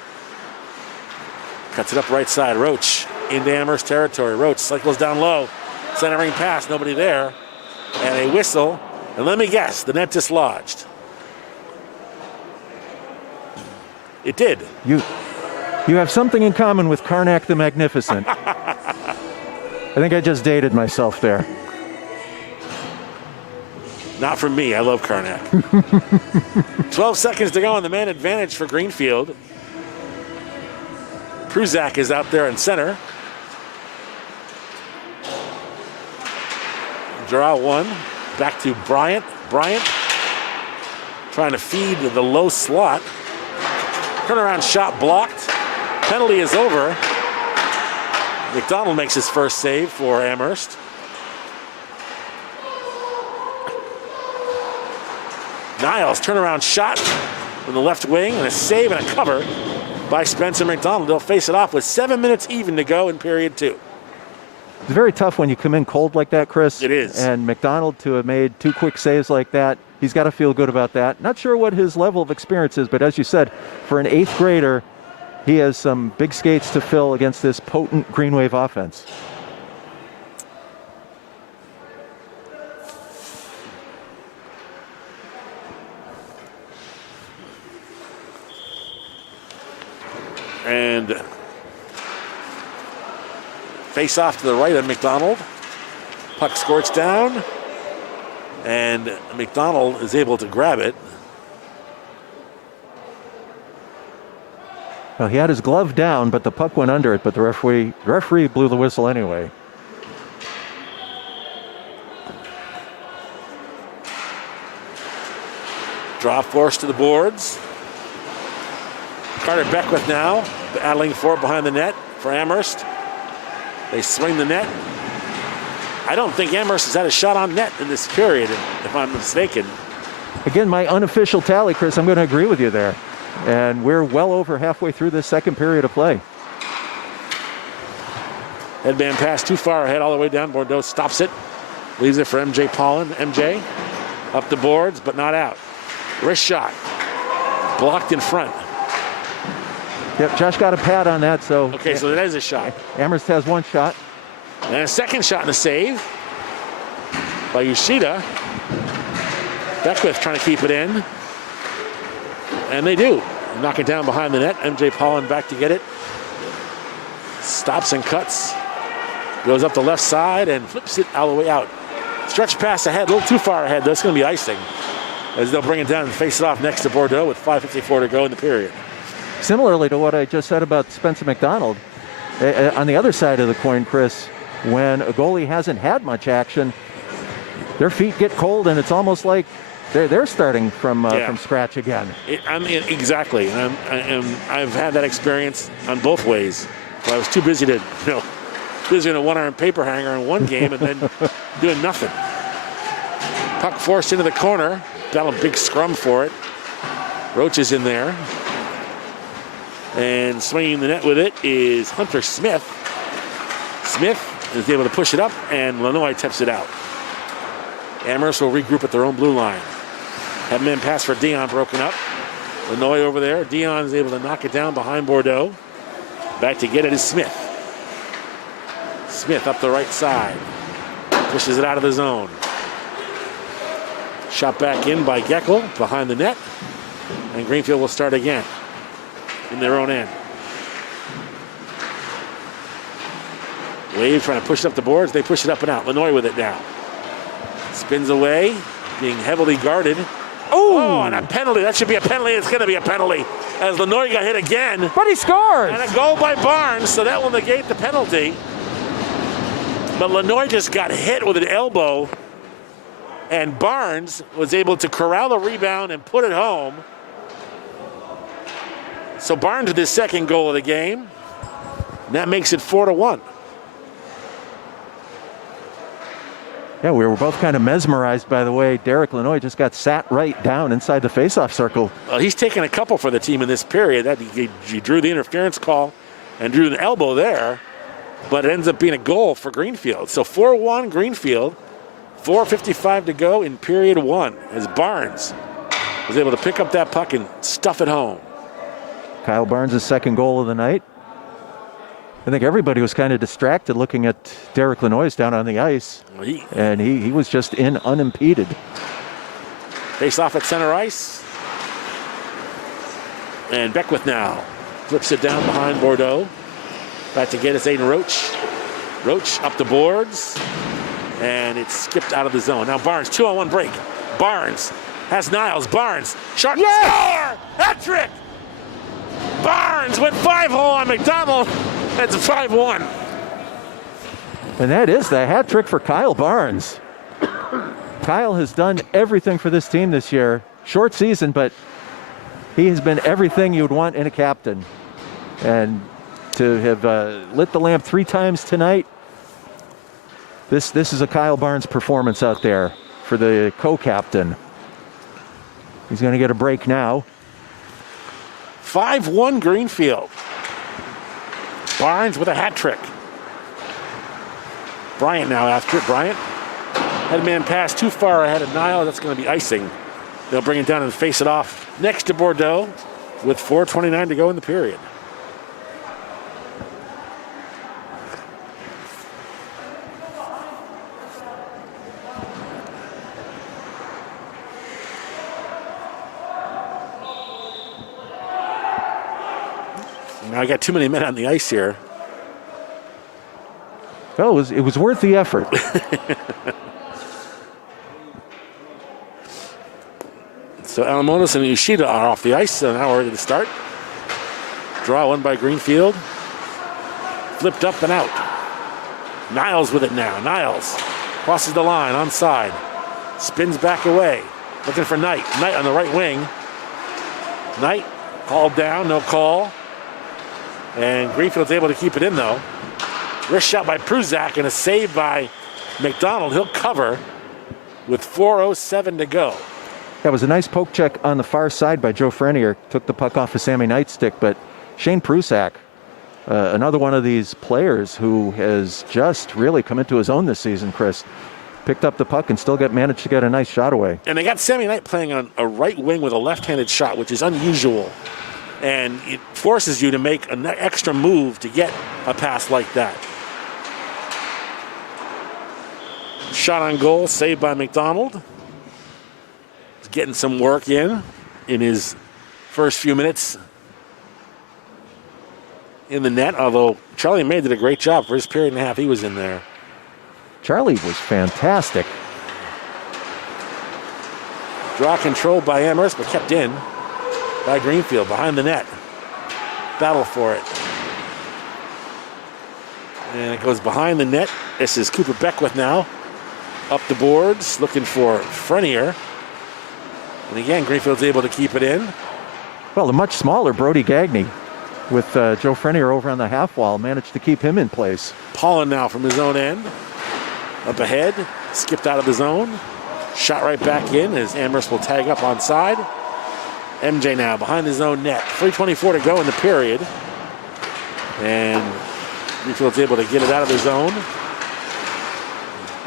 cuts it up right side. Roach into Amherst territory. Roach cycles down low. Centering pass, nobody there. And a whistle. And let me guess, the net dislodged. It did. You have something in common with Karnak the Magnificent. I think I just dated myself there. Not from me. I love Karnak. 12 seconds to go on the man advantage for Greenfield. Pruzak is out there in center. Draw one. Back to Bryant. Bryant trying to feed the low slot. Turnaround shot blocked. Penalty is over. McDonald makes his first save for Amherst. Niles, turnaround shot from the left wing, and a save and a cover by Spencer McDonald. They'll face it off with 7 minutes even to go in period 2. It's very tough when you come in cold like that, Chris. It is. And McDonald to have made 2 quick saves like that, he's got to feel good about that. Not sure what his level of experience is, but as you said, for an 8th grader, he has some big skates to fill against this potent Green Wave offense. And face off to the right of McDonald. Puck squirts down, and McDonald is able to grab it. Well, he had his glove down, but the puck went under it, but the referee blew the whistle anyway. Draw force to the boards. Carter Beckwith now battling for it behind the net for Amherst. They swing the net. I don't think Amherst has had a shot on net in this period, if I'm mistaken. Again, my unofficial tally, Chris, I'm going to agree with you there. And we're well over halfway through this second period of play. Headband pass too far ahead all the way down. Bordeaux stops it. Leaves it for MJ Paulin. MJ up the boards, but not out. Wrist shot. Blocked in front. Yep, Josh got a pad on that, so... Okay, so that is a shot. Amherst has 1 shot. And a second shot and a save by Yoshida. Beckwith trying to keep it in. And they do. Knock it down behind the net. MJ Paulin back to get it. Stops and cuts. Goes up the left side and flips it all the way out. Stretch pass ahead, a little too far ahead. That's going to be icing, as they'll bring it down and face it off next to Bordeaux with 5:54 to go in the period. Similarly to what I just said about Spencer McDonald, on the other side of the coin, Chris, when a goalie hasn't had much action, their feet get cold, and it's almost like they're starting from scratch again. Exactly. And I've had that experience on both ways. I was too busy to, busy in a one-arm paper hanger in one game and then doing nothing. Puck forced into the corner. Got a big scrum for it. Roach is in there. And swinging the net with it is Hunter Smith. Smith is able to push it up, and Lanois tips it out. Amherst will regroup at their own blue line. That man pass for Dion broken up. Lanoy over there. Dion is able to knock it down behind Bordeaux. Back to get it is Smith. Smith up the right side. Pushes it out of the zone. Shot back in by Geckel behind the net. And Greenfield will start again in their own end. Wave trying to push it up the boards. They push it up and out. Lanoy with it now. Spins away, being heavily guarded. Oh, and a penalty. That should be a penalty. It's going to be a penalty as Lanoy got hit again. But he scores! And a goal by Barnes, so that will negate the penalty. But Lanoy just got hit with an elbow, and Barnes was able to corral the rebound and put it home. So Barnes with his second goal of the game. And that makes it 4-1. Yeah, we were both kind of mesmerized by the way Derek Lanoy just got sat right down inside the faceoff circle. Well, he's taken a couple for the team in this period. He drew the interference call and drew an elbow there, but it ends up being a goal for Greenfield. So 4-1 Greenfield, 4:55 to go in period one as Barnes was able to pick up that puck and stuff it home. Kyle Barnes' second goal of the night. I think everybody was kind of distracted looking at Derek Lanoy down on the ice, and he was just in unimpeded. Face off at center ice. And Beckwith now flips it down behind Bordeaux. Back to get us Aiden Roach. Roach up the boards, and it's skipped out of the zone. Now Barnes, 2-on-1 break. Barnes has Niles. Barnes, sharp score! Hat trick! Barnes went 5-hole on McDonald. That's a 5-1. And that is the hat trick for Kyle Barnes. Kyle has done everything for this team this year. Short season, but he has been everything you'd want in a captain. And to have lit the lamp 3 times tonight, this is a Kyle Barnes performance out there for the co-captain. He's going to get a break now. 5-1 Greenfield. Barnes with a hat trick. Bryant now after it. Bryant had a man pass too far ahead of Niles. That's going to be icing. They'll bring it down and face it off next to Bordeaux with 4:29 to go in the period. Now I got too many men on the ice here. Well, it was worth the effort. So Alamonis and Yoshida are off the ice, so now we're ready to start. Draw one by Greenfield. Flipped up and out. Niles with it now. Niles crosses the line onside. Spins back away. Looking for Knight. Knight on the right wing. Knight called down, no call. And Greenfield's able to keep it in, though. Wrist shot by Pruzak and a save by McDonald. He'll cover with 4:07 to go. That was a nice poke check on the far side by Joe Frenier. Took the puck off of Sammy Knight's stick, but Shane Pruzak, another one of these players who has just really come into his own this season, Chris. Picked up the puck and still managed to get a nice shot away. And they got Sammy Knight playing on a right wing with a left-handed shot, which is unusual. And it forces you to make an extra move to get a pass like that. Shot on goal, saved by McDonald. He's getting some work in his first few minutes in the net, although Charlie May did a great job for his period and a half he was in there. Charlie was fantastic. Draw controlled by Amherst, but kept in by Greenfield behind the net. Battle for it. And it goes behind the net. This is Cooper Beckwith now. Up the boards, looking for Frenier. And again, Greenfield's able to keep it in. Well, the much smaller Brody Gagne with Joe Frenier over on the half wall managed to keep him in place. Paulin now from his own end. Up ahead, skipped out of the zone. Shot right back in as Amherst will tag up on side. MJ now behind his own net. 3:24 to go in the period. And Greenfield's able to get it out of the zone.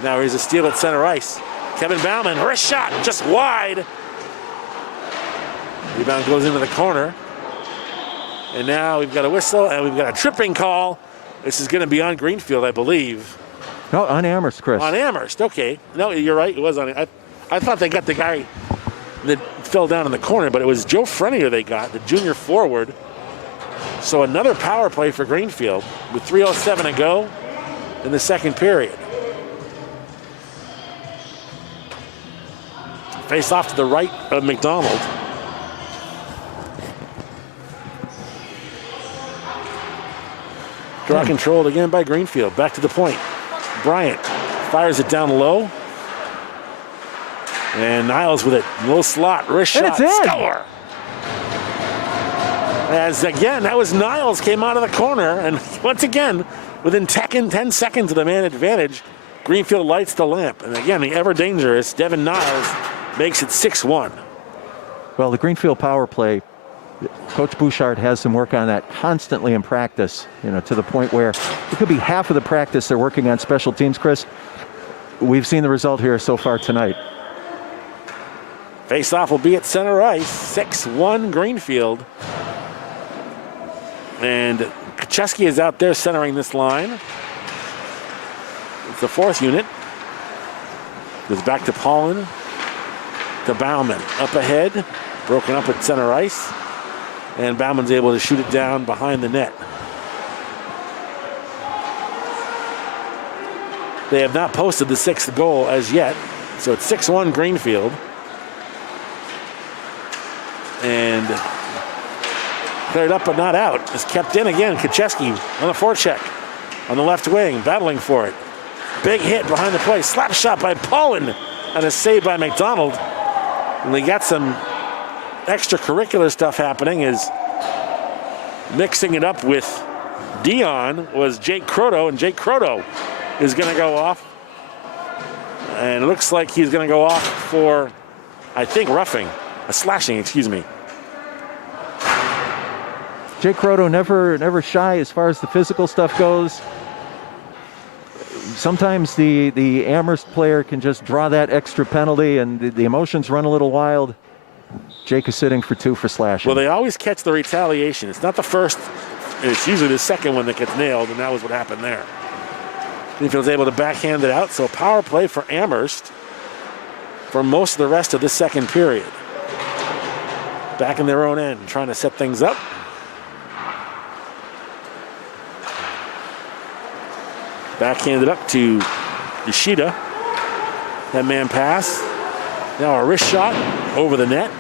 Now here's a steal at center ice. Kevin Bauman, wrist shot, just wide. Rebound goes into the corner. And now we've got a whistle and we've got a tripping call. This is going to be on Greenfield, I believe. No, on Amherst, Chris. On Amherst, okay. No, you're right. It was on. I thought they got the guy that fell down in the corner, but it was Joe Frenier they got, the junior forward. So another power play for Greenfield with 3:07 to go in the second period. Face off to the right of McDonald. Draw controlled again by Greenfield. Back to the point. Bryant fires it down low. And Niles with it. Low slot. Wrist shot. And it's in. Score. As again, that was Niles came out of the corner. And once again, within 10 seconds of the man advantage, Greenfield lights the lamp. And again, the ever dangerous Devin Niles makes it 6-1. Well, the Greenfield power play, Coach Bouchard has them work on that constantly in practice, to the point where it could be half of the practice they're working on special teams, Chris. We've seen the result here so far tonight. Face-off will be at center ice. 6-1 Greenfield. And Kacheski is out there centering this line. It's the fourth unit. Goes back to Paulin. To Bauman. Up ahead. Broken up at center ice. And Bauman's able to shoot it down behind the net. They have not posted the sixth goal as yet. So it's 6-1 Greenfield. And cleared up but not out. It's kept in again. Kacheski on a forecheck on the left wing, battling for it. Big hit behind the play. Slap shot by Paulin and a save by McDonald. And they got some extracurricular stuff happening is mixing it up with Dion was Jake Croto, and Jake Croto is going to go off. And it looks like he's going to go off for, I think, slashing, excuse me. Jake Croto never shy as far as the physical stuff goes. Sometimes the Amherst player can just draw that extra penalty and the emotions run a little wild. Jake is sitting for 2 for slashing. Well, they always catch the retaliation. It's not the first, it's usually the second one that gets nailed, and that was what happened there. Greenfield's able to backhand it out, so power play for Amherst for most of the rest of this second period. Back in their own end, trying to set things up. Backhanded up to Yoshida. That man pass. Now a wrist shot over the net.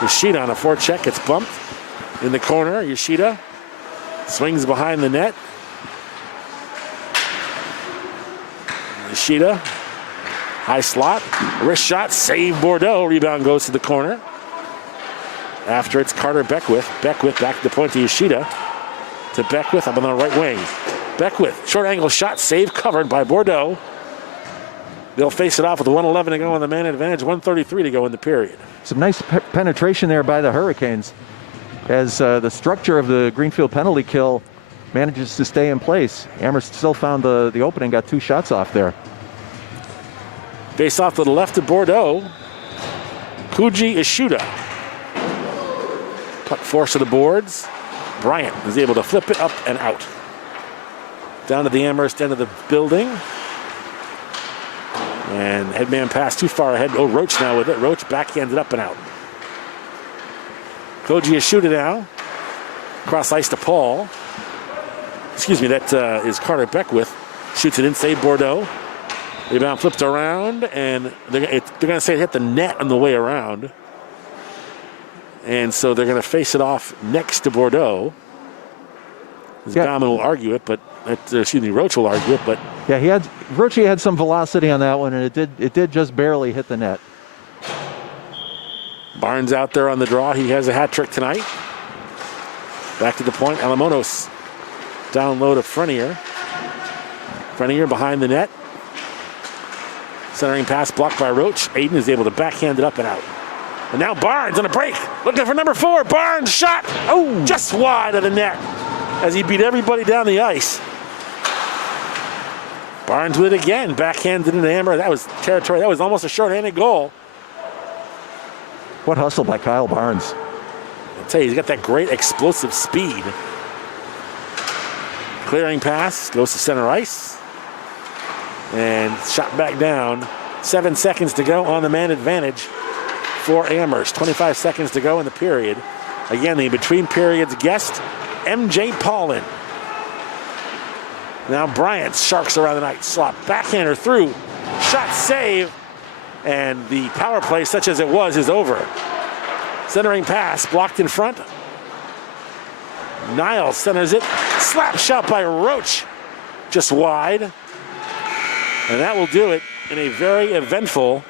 Yoshida on a forecheck gets bumped in the corner. Yoshida swings behind the net. Yoshida, high slot, wrist shot, save Bordeaux. Rebound goes to the corner. After it's Carter Beckwith. Beckwith back to the point to Yoshida. To Beckwith up on the right wing. Beckwith, short angle shot, save covered by Bordeaux. They'll face it off with 1:11 to go on the man advantage, 1:33 to go in the period. Some nice penetration there by the Hurricanes as the structure of the Greenfield penalty kill manages to stay in place. Amherst still found the opening, got 2 shots off there. Face off to the left of Bordeaux. Kuji Ishuda. Puck forced to the boards. Bryant is able to flip it up and out. Down to the Amherst end of the building. And headman pass too far ahead. Oh, Roach now with it. Roach backhanded up and out. Koji Ishuda now. Cross ice to Paul. Excuse me, that is Carter Beckwith. Shoots it in, save Bordeaux. Rebound flipped around, and they're going to say it hit the net on the way around. And so they're going to face it off next to Bordeaux. Bauman will argue it, but Roach will argue it, but yeah, Roach had some velocity on that one, and it did just barely hit the net. Barnes out there on the draw. He has a hat trick tonight. Back to the point. Alamonos down low to Frenier. Frenier behind the net. Centering pass blocked by Roach. Aiden is able to backhand it up and out. And now Barnes on a break. Looking for number 4. Barnes shot. Oh, just wide of the net as he beat everybody down the ice. Barnes with it again. Backhanded into Amherst. That was territory. That was almost a short-handed goal. What hustle by Kyle Barnes. tell you, he's got that great explosive speed. Clearing pass, goes to center ice. And shot back down. 7 seconds to go on the man advantage for Amherst. 25 seconds to go in the period. Again, the between periods guest, MJ Paulin. Now Bryant sharks around the night. Slot backhander through. Shot save. And the power play, such as it was, is over. Centering pass blocked in front. Niles centers it. Slap shot by Roach. Just wide. And that will do it in a very eventful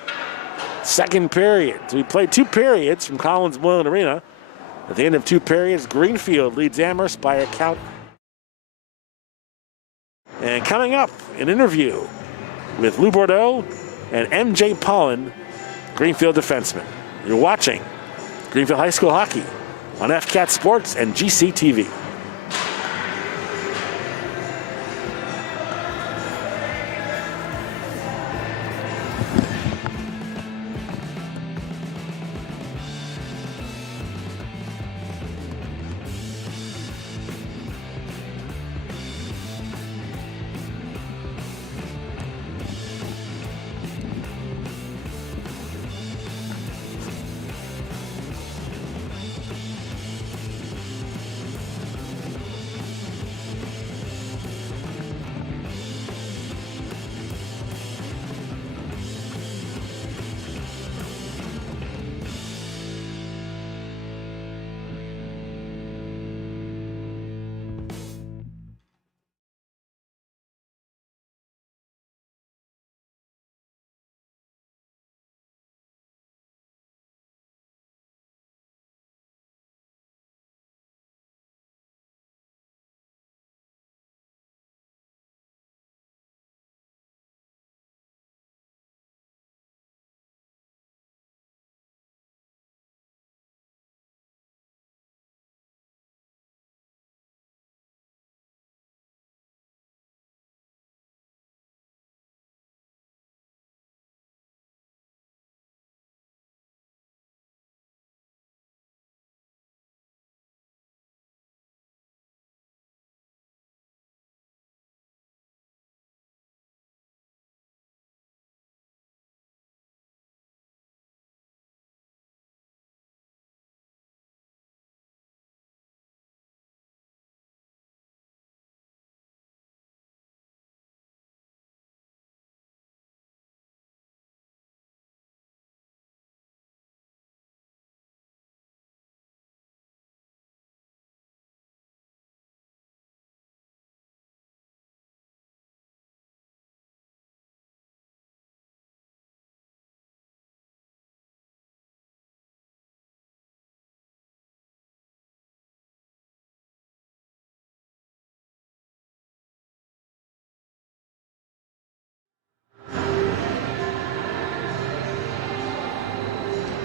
second period. So we played 2 periods from Collins Moylan Arena. At the end of 2 periods, Greenfield leads Amherst by a count. And coming up, an interview with Lou Bordeaux and MJ Paulin, Greenfield defenseman. You're watching Greenfield High School Hockey on FCAT Sports and GCTV.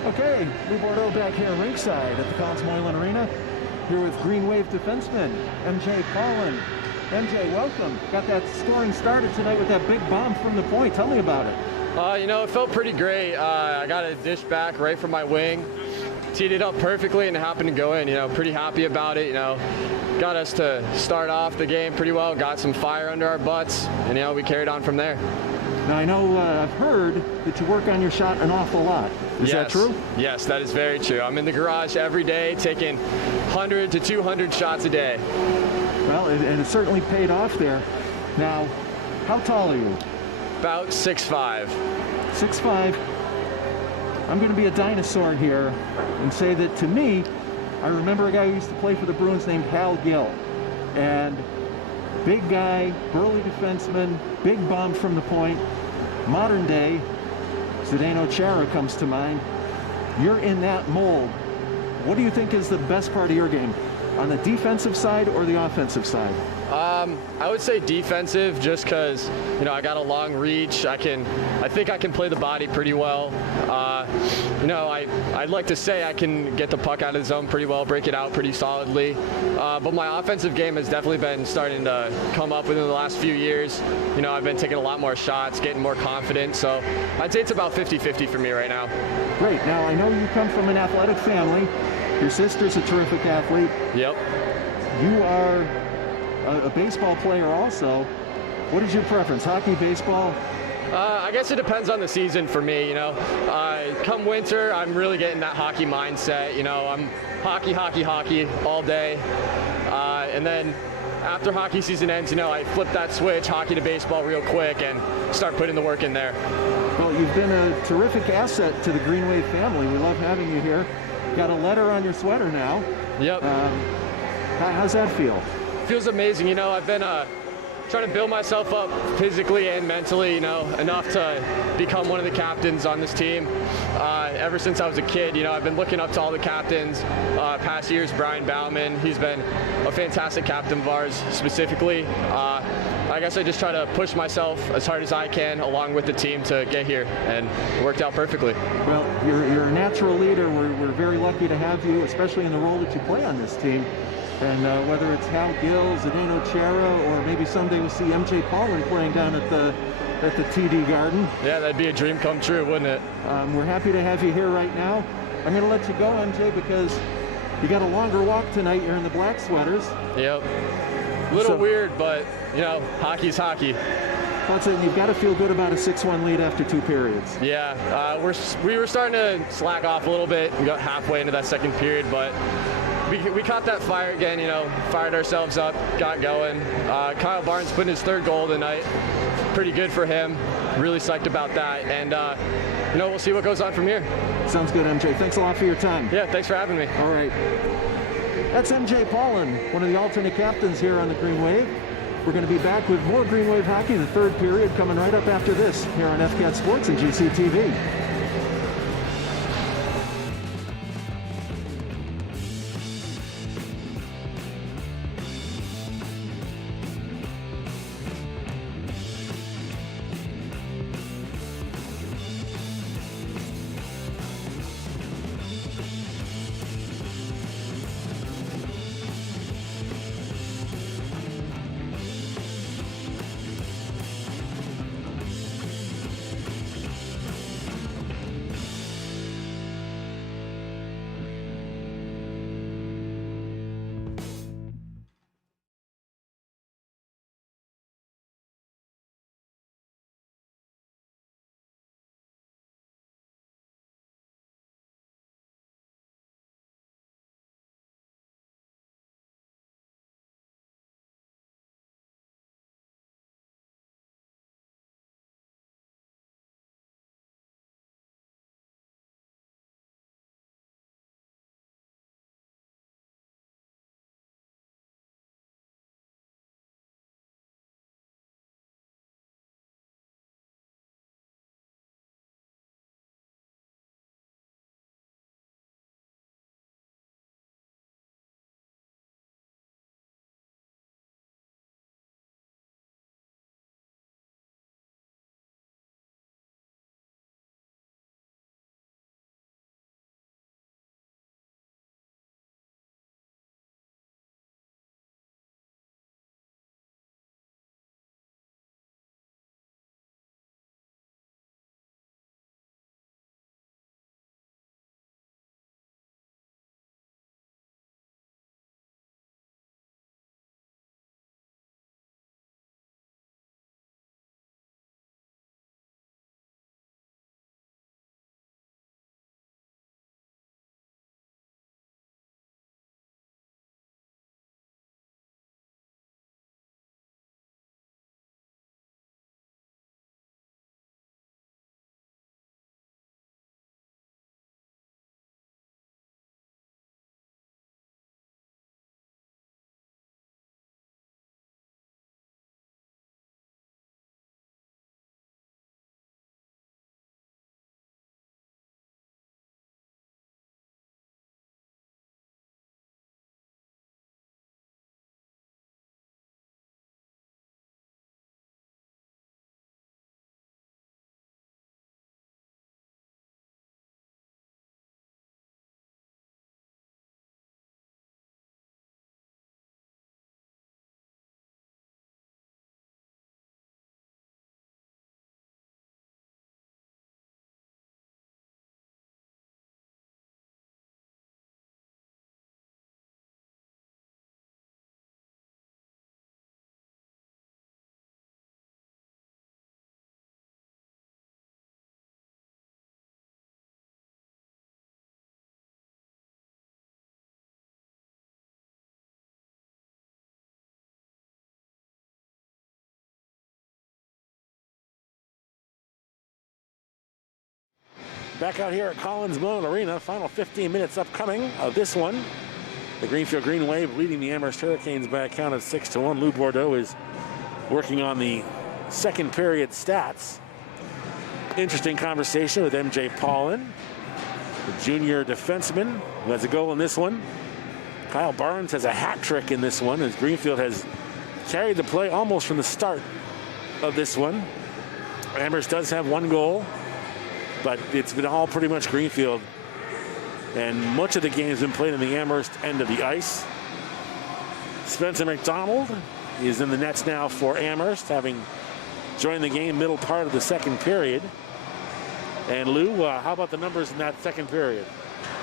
Okay, Lou Bordeaux back here ringside at the Collins Moylan Arena. Here with Green Wave defenseman MJ Paulin. MJ, welcome. Got that scoring started tonight with that big bomb from the point. Tell me about it. It felt pretty great. I got a dish back right from my wing. Teed it up perfectly and it happened to go in. Pretty happy about it. Got us to start off the game pretty well. Got some fire under our butts, and we carried on from there. Now, I know I've heard that you work on your shot an awful lot. Is that true? Yes, that is very true. I'm in the garage every day taking 100 to 200 shots a day. Well, and it certainly paid off there. Now, how tall are you? About 6'5". 6'5". I'm going to be a dinosaur here and say that to me, I remember a guy who used to play for the Bruins named Hal Gill. And big guy, burly defenseman, big bomb from the point. Modern day, Zdeno Chara comes to mind. You're in that mold. What do you think is the best part of your game? On the defensive side or the offensive side? I would say defensive, just because I got a long reach. I think I can play the body pretty well. I'd like to say I can get the puck out of the zone pretty well, break it out pretty solidly. But my offensive game has definitely been starting to come up within the last few years. I've been taking a lot more shots, getting more confident. So I'd say it's about 50-50 for me right now. Great. Now I know you come from an athletic family. Your sister's a terrific athlete. Yep. You are a baseball player also. What is your preference, hockey, baseball? I guess it depends on the season for me, you know. Come winter, I'm really getting that hockey mindset, you know. I'm hockey all day. And then after hockey season ends, you know, I flip that switch, hockey to baseball real quick and start putting the work in there. Well, you've been a terrific asset to the Green Wave family. We love having you here. Got a letter on your sweater now. Yep. How's that feel? Feels amazing, you know. I've been trying to build myself up physically and mentally, you know, enough to become one of the captains on this team. Ever since I was a kid, you know, I've been looking up to all the captains. Past years, Brian Bauman, he's been a fantastic captain of ours specifically. I guess I just try to push myself as hard as I can along with the team to get here, and it worked out perfectly. Well, you're a natural leader. We're very lucky to have you, especially in the role that you play on this team. And whether it's Hal Gill, Zdeno Chara, or maybe someday we'll see MJ Paulin playing down at the TD Garden. Yeah, that'd be a dream come true, wouldn't it? We're happy to have you here right now. I'm going to let you go, MJ, because you got a longer walk tonight. You're in the black sweaters. Yep. A little weird, but, you know, hockey's hockey. You've got to feel good about a 6-1 lead after 2 periods. Yeah, we were starting to slack off a little bit. We got halfway into that second period, but we caught that fire again, you know, fired ourselves up, got going. Kyle Barnes put in his 3rd goal tonight. Pretty good for him. Really psyched about that. And, you know, we'll see what goes on from here. Sounds good, MJ. Thanks a lot for your time. Yeah, thanks for having me. All right. That's MJ Paulin, one of the alternate captains here on the Green Wave. We're going to be back with more Green Wave hockey in the 3rd period coming right up after this here on FCAT Sports and GCTV. back out here at Collins Moylan Arena. Final 15 minutes upcoming of this one. The Greenfield Green Wave leading the Amherst Hurricanes by a count of 6-1. Lou Bordeaux is working on the second period stats. Interesting conversation with MJ Paulin, the junior defenseman who has a goal in this one. Kyle Barnes has a hat trick in this one as Greenfield has carried the play almost from the start of this one. Amherst does have one goal, but it's been all pretty much Greenfield. And much of the game has been played in the Amherst end of the ice. Spencer McDonald is in the nets now for Amherst, having joined the game middle part of the second period. And Lou, how about the numbers in that second period?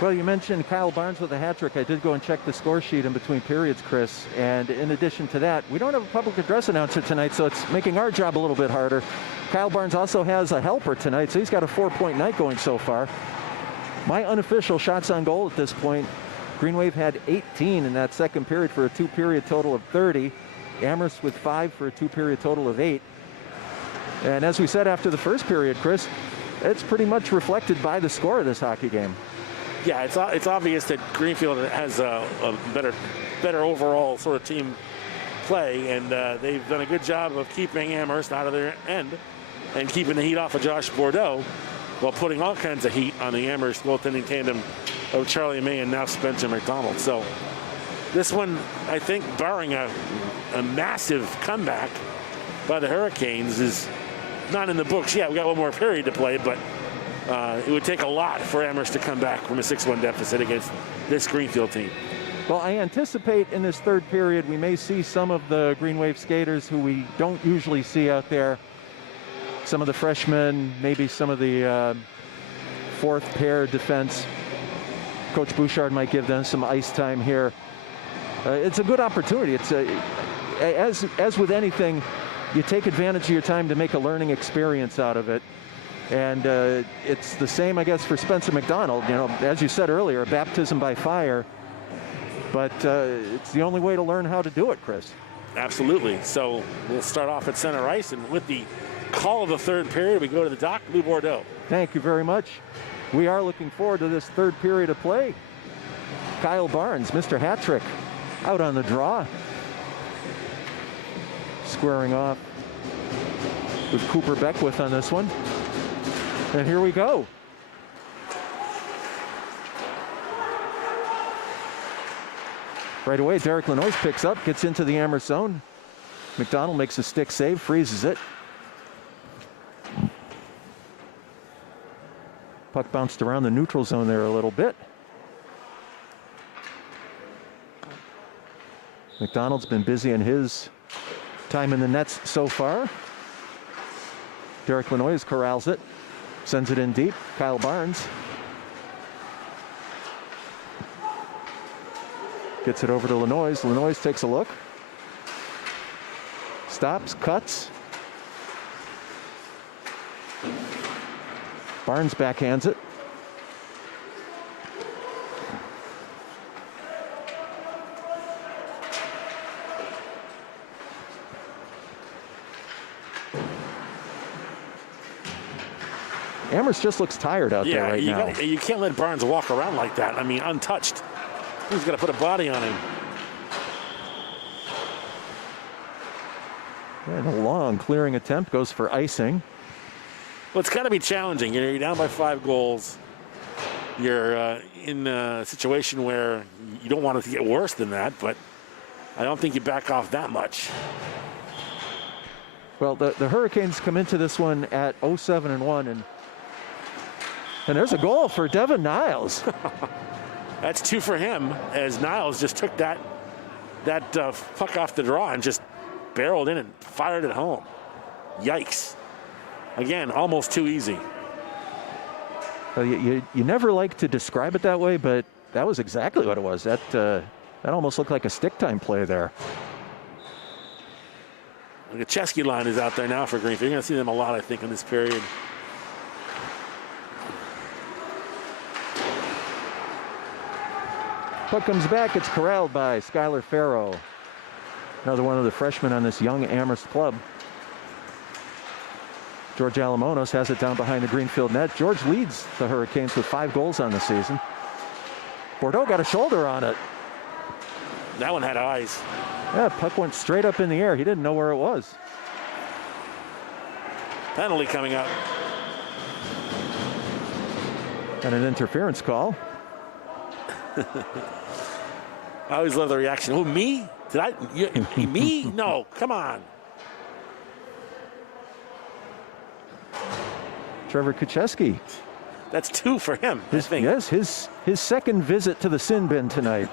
Well, you mentioned Kyle Barnes with a hat trick. I did go and check the score sheet in between periods, Chris. And in addition to that, we don't have a public address announcer tonight, so it's making our job a little bit harder. Kyle Barnes also has a helper tonight, so he's got a 4-point night going so far. My unofficial shots on goal at this point, Green Wave had 18 in that second period for a two-period total of 30. Amherst with 5 for a two-period total of 8. And as we said after the first period, Chris, it's pretty much reflected by the score of this hockey game. Yeah, it's obvious that Greenfield has a better overall sort of team play, and they've done a good job of keeping Amherst out of their end and keeping the heat off of Josh Bordeaux while putting all kinds of heat on the Amherst goaltending tandem of Charlie May and now Spencer McDonald. So this one, I think, barring a massive comeback by the Hurricanes, is not in the books yet. We got one more period to play, but it would take a lot for Amherst to come back from a 6-1 deficit against this Greenfield team. Well, I anticipate in this third period we may see some of the Green Wave skaters who we don't usually see out there. Some of the freshmen, maybe some of the fourth pair defense. Coach Bouchard might give them some ice time here. It's a good opportunity. It's as with anything, you take advantage of your time to make a learning experience out of it. And it's the same, I guess, for Spencer McDonald. You know, as you said earlier, a baptism by fire. But it's the only way to learn how to do it, Chris. Absolutely. So we'll start off at center ice, and with the call of the third period, we go to the dock. Lou Bordeaux. Thank you very much. We are looking forward to this third period of play. Kyle Barnes, Mr. Hat-Trick, out on the draw. Squaring off with Cooper Beckwith on this one. And here we go. Right away, Derek Lanois picks up, gets into the Amherst zone. McDonald makes a stick save, freezes it. Puck bounced around the neutral zone there a little bit. McDonald's been busy in his time in the nets so far. Derek Lanois corrals it, sends it in deep. Kyle Barnes gets it over to Lanois. Lanois takes a look. Stops, cuts. Barnes backhands it. Amherst just looks tired out there right now. You can't let Barnes walk around like that. I mean, untouched. He's got to put a body on him. And a long clearing attempt goes for icing. Well, it's got to be challenging. You're down by 5 goals. You're in a situation where you don't want it to get worse than that, but I don't think you back off that much. Well, the Hurricanes come into this one at 0-7-1, and there's a goal for Devin Niles. That's 2 for him, as Niles just took that puck off the draw and just barreled in and fired it home. Yikes. Again, almost too easy. Well, you never like to describe it that way, but that was exactly what it was. That almost looked like a stick time play there. The Chesky line is out there now for Greenfield. You're going to see them a lot, I think, in this period. Puck comes back. It's corralled by Skylar Farrow. Another one of the freshmen on this young Amherst club. George Alamonos has it down behind the Greenfield net. George leads the Hurricanes with 5 goals on the season. Bordeaux got a shoulder on it. That one had eyes. Yeah, puck went straight up in the air. He didn't know where it was. Penalty coming up. And an interference call. I always love the reaction. Oh, me? Did I? Me? No, come on. Trevor Kucheski. That's 2 for him, I think. Yes, his second visit to the sin bin tonight.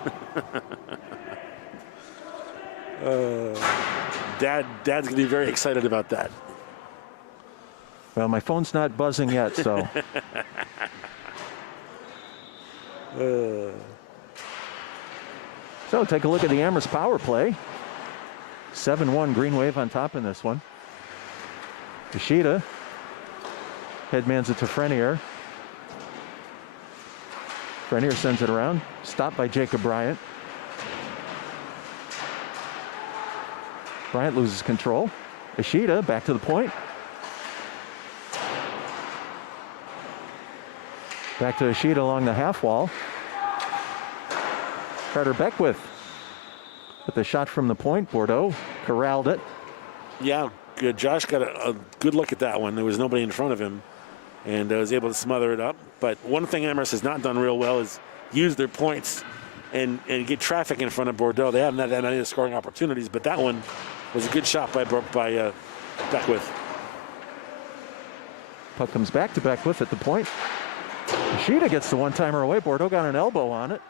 Dad's going to be very excited about that. Well, my phone's not buzzing yet, so. So take a look at the Amherst power play. 7-1 Green Wave on top in this one. Ishida headmans it to Frenier. Frenier sends it around. Stopped by Jacob Bryant. Bryant loses control. Ishida back to the point. Back to Ishida along the half wall. Carter Beckwith with the shot from the point. Bordeaux corralled it. Yeah, good. Josh got a good look at that one. There was nobody in front of him and was able to smother it up. But one thing Amherst has not done real well is use their points and get traffic in front of Bordeaux. They haven't had that many scoring opportunities, but that one was a good shot by Beckwith. Puck comes back to Beckwith at the point. Ishida gets the one-timer away. Bordeaux got an elbow on it.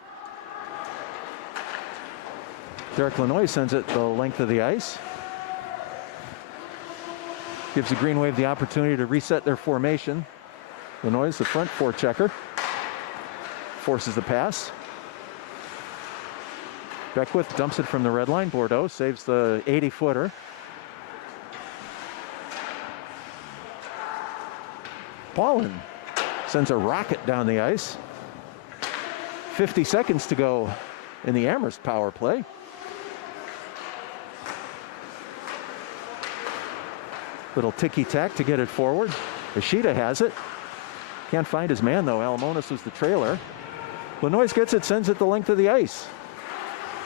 Derek Lanois sends it the length of the ice. Gives the Green Wave the opportunity to reset their formation. Lanois, the front forechecker, forces the pass. Beckwith dumps it from the red line. Bordeaux saves the 80-footer. Paulin sends a rocket down the ice. 50 seconds to go in the Amherst power play. Little ticky-tack to get it forward. Ishida has it. Can't find his man, though. Alamonis was the trailer. Lanois gets it, sends it the length of the ice.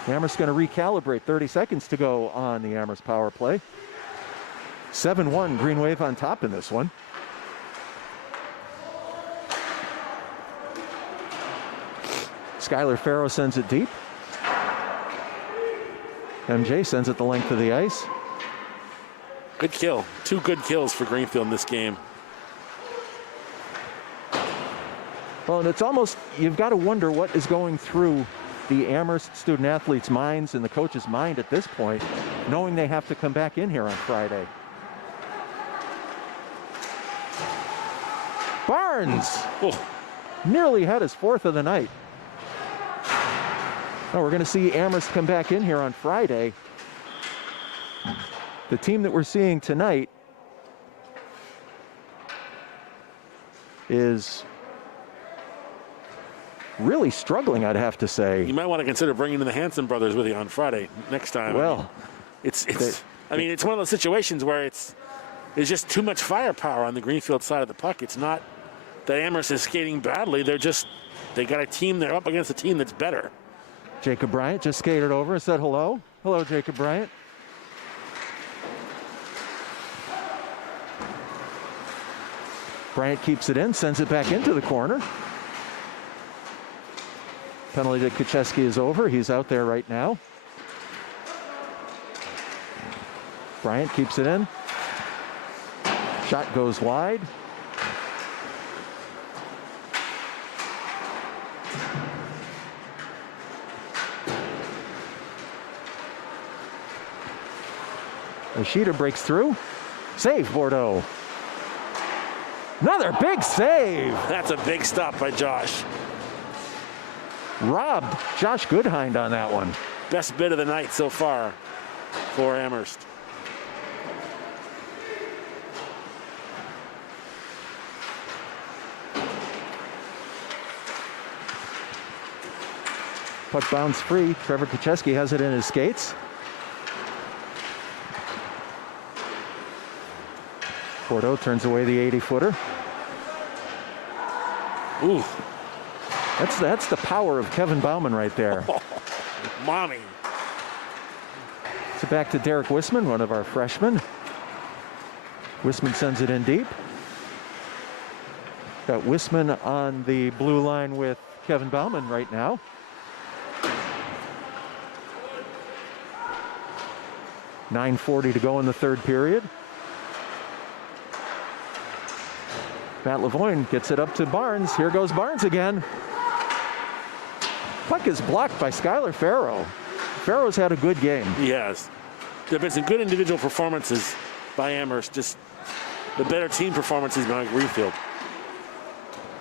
Amherst's going to recalibrate. 30 seconds to go on the Amherst power play. 7-1 Green Wave on top in this one. Skylar Farrow sends it deep. MJ sends it the length of the ice. Good kill. 2 good kills for Greenfield in this game. Well, and it's almost, you've got to wonder what is going through the Amherst student athletes' minds and the coach's mind at this point, knowing they have to come back in here on Friday. Barnes nearly had his 4th of the night. Now we're going to see Amherst come back in here on Friday. The team that we're seeing tonight is really struggling, I'd have to say. You might want to consider bringing in the Hanson brothers with you on Friday next time. Well, it's one of those situations where there's just too much firepower on the Greenfield side of the puck. It's not that Amherst is skating badly. They got a team, they're up against a team that's better. Jacob Bryant just skated over and said hello. Hello, Jacob Bryant. Bryant keeps it in, sends it back into the corner. Penalty to Kucheski is over. He's out there right now. Bryant keeps it in. Shot goes wide. Ishida breaks through. Save, Bordeaux. Another big save. That's a big stop by Josh. Robbed Josh Goodhind on that one. Best bit of the night so far for Amherst. Puck bounds free. Trevor Kucheski has it in his skates. Bordeaux turns away the 80-footer. Ooh. That's the power of Kevin Bauman right there. Mommy. So back to Derek Wisman, one of our freshmen. Wisman sends it in deep. Got Wisman on the blue line with Kevin Bauman right now. .9:40 to go in the third period. Matt Lavoine gets it up to Barnes. Here goes Barnes again. Puck is blocked by Skylar Farrow. Farrow's had a good game. He has. There have been some good individual performances by Amherst, just the better team performances by Greenfield.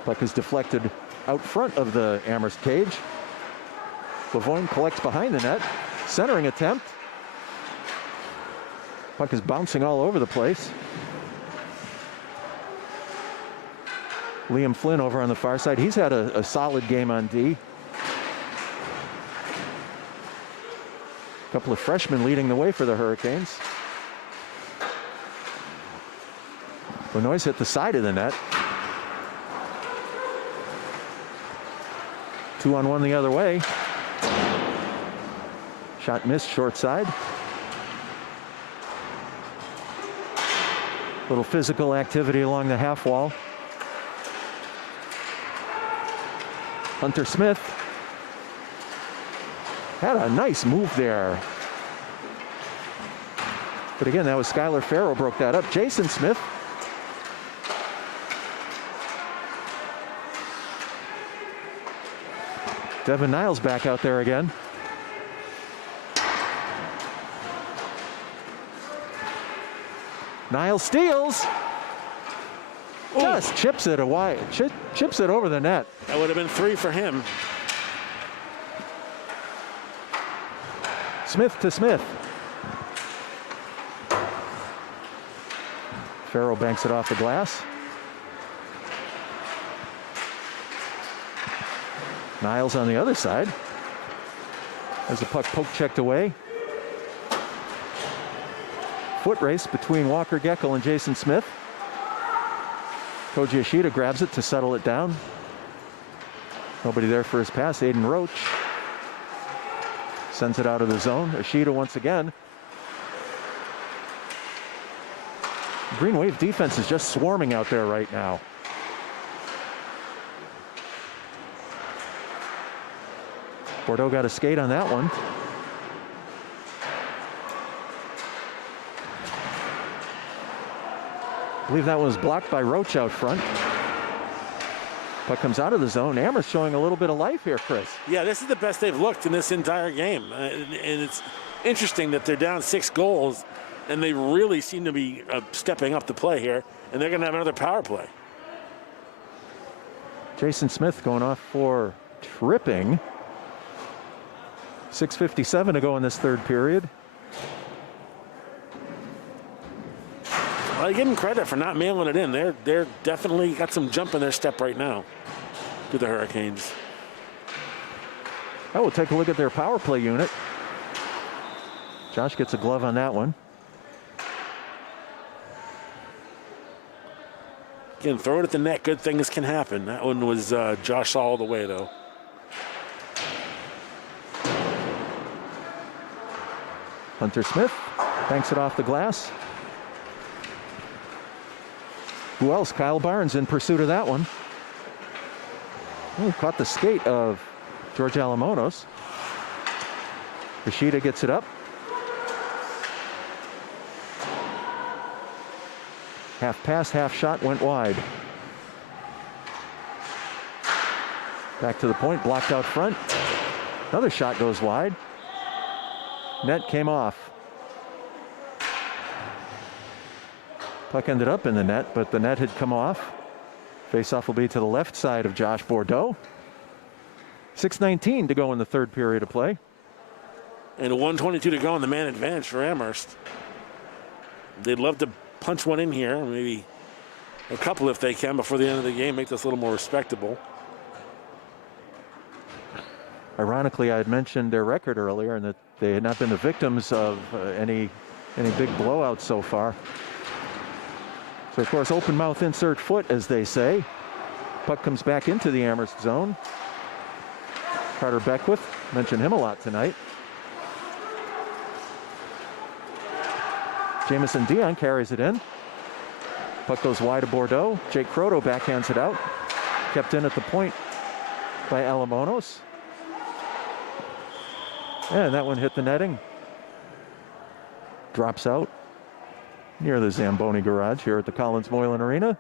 Puck is deflected out front of the Amherst cage. Lavoine collects behind the net. Centering attempt. Puck is bouncing all over the place. Liam Flynn over on the far side. He's had a solid game on D. A couple of freshmen leading the way for the Hurricanes. Benoist hit the side of the net. 2-on-1 the other way. Shot missed short side. Little physical activity along the half wall. Hunter Smith had a nice move there. But again, that was Skylar Farrow broke that up. Jason Smith. Devin Niles back out there again. Niles steals. Just chips it away. Chips it over the net. That would have been 3 for him. Smith to Smith. Farrow banks it off the glass. Niles on the other side. As the puck poke checked away. Foot race between Walker Geckel and Jason Smith. Koji Ishida grabs it to settle it down. Nobody there for his pass. Aiden Roach sends it out of the zone. Ishida once again. Green Wave defense is just swarming out there right now. Bordeaux got a skate on that one. I believe that was blocked by Roach out front. Puck comes out of the zone. Amherst showing a little bit of life here, Chris. Yeah, this is the best they've looked in this entire game. And it's interesting that they're down 6 goals, and they really seem to be stepping up the play here, and they're going to have another power play. Jason Smith going off for tripping. 6:57 to go in this third period. Well, I give them credit for not mailing it in. They're definitely got some jump in their step right now to the Hurricanes. Oh, we'll take a look at their power play unit. Josh gets a glove on that one. Again, throw it at the net. Good things can happen. That one was Josh all the way, though. Hunter Smith banks it off the glass. Who else? Kyle Barnes in pursuit of that one. Oh, caught the skate of George Alamonos. Ishida gets it up. Half pass, half shot went wide. Back to the point, blocked out front. Another shot goes wide. Net came off. Puck ended up in the net, but the net had come off. Faceoff will be to the left side of Josh Bordeaux. 6:19 to go in the third period of play. And 1:22 to go in the man advantage for Amherst. They'd love to punch one in here, maybe a couple if they can before the end of the game, make this a little more respectable. Ironically, I had mentioned their record earlier and that they had not been the victims of any big blowouts so far. So, of course, open mouth, insert foot, as they say. Puck comes back into the Amherst zone. Carter Beckwith, mentioned him a lot tonight. Jamison Dion carries it in. Puck goes wide of Bordeaux. Jake Croto backhands it out. Kept in at the point by Alamonos. And that one hit the netting. Drops out near the Zamboni garage here at the Collins Moylan Arena.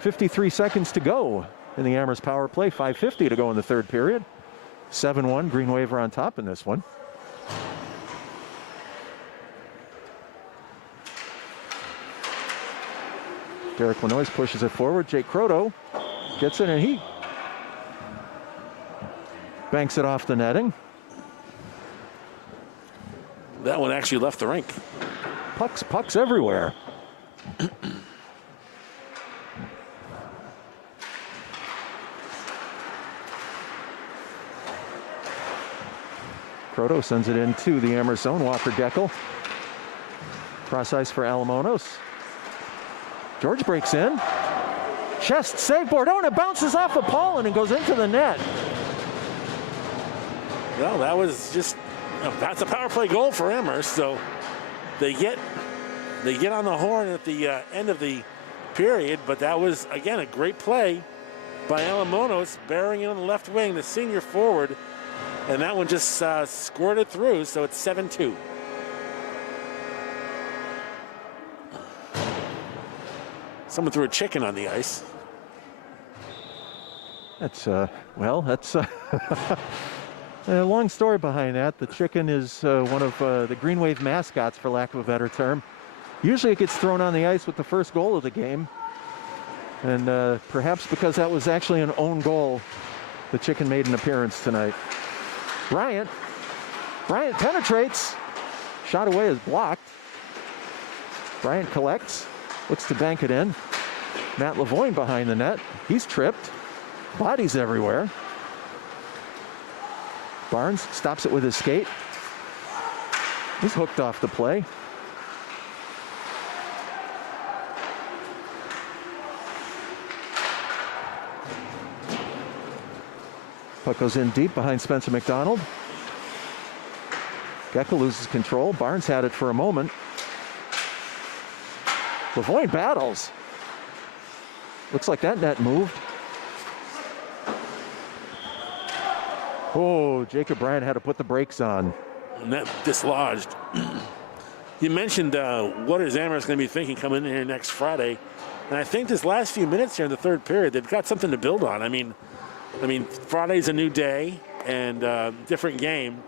53 seconds to go in the Amherst power play. 5:50 to go in the third period. 7-1, Green Wave are on top in this one. Derek Lanois pushes it forward. Jake Croto gets it, and he banks it off the netting. That one actually left the rink. Pucks everywhere. Croto sends it into the Amherst zone. Walker Geckel. Cross ice for Alamonos. George breaks in. Chest save, Bordeaux, and it bounces off of Paulin and goes into the net. Well, that was just, that's a power play goal for Amherst. So they get on the horn at the end of the period, but that was, again, a great play by Alamonos, bearing in on the left wing, the senior forward, and that one just squirted through, so it's 7-2. Someone threw a chicken on the ice. That's a long story behind that. The chicken is one of the Green Wave mascots, for lack of a better term. Usually it gets thrown on the ice with the first goal of the game. And perhaps because that was actually an own goal, the chicken made an appearance tonight. Bryant penetrates. Shot away is blocked. Bryant collects. Looks to bank it in. Matt Lavoine behind the net. He's tripped. Bodies everywhere. Barnes stops it with his skate. He's hooked off the play. Puck goes in deep behind Spencer McDonald. Geckel loses control. Barnes had it for a moment. Lavoine battles. Looks like that net moved. Oh, Jacob Bryant had to put the brakes on. Net dislodged. You mentioned what is Amherst going to be thinking coming in here next Friday. And I think this last few minutes here in the third period, they've got something to build on. I mean, Friday's a new day and different game.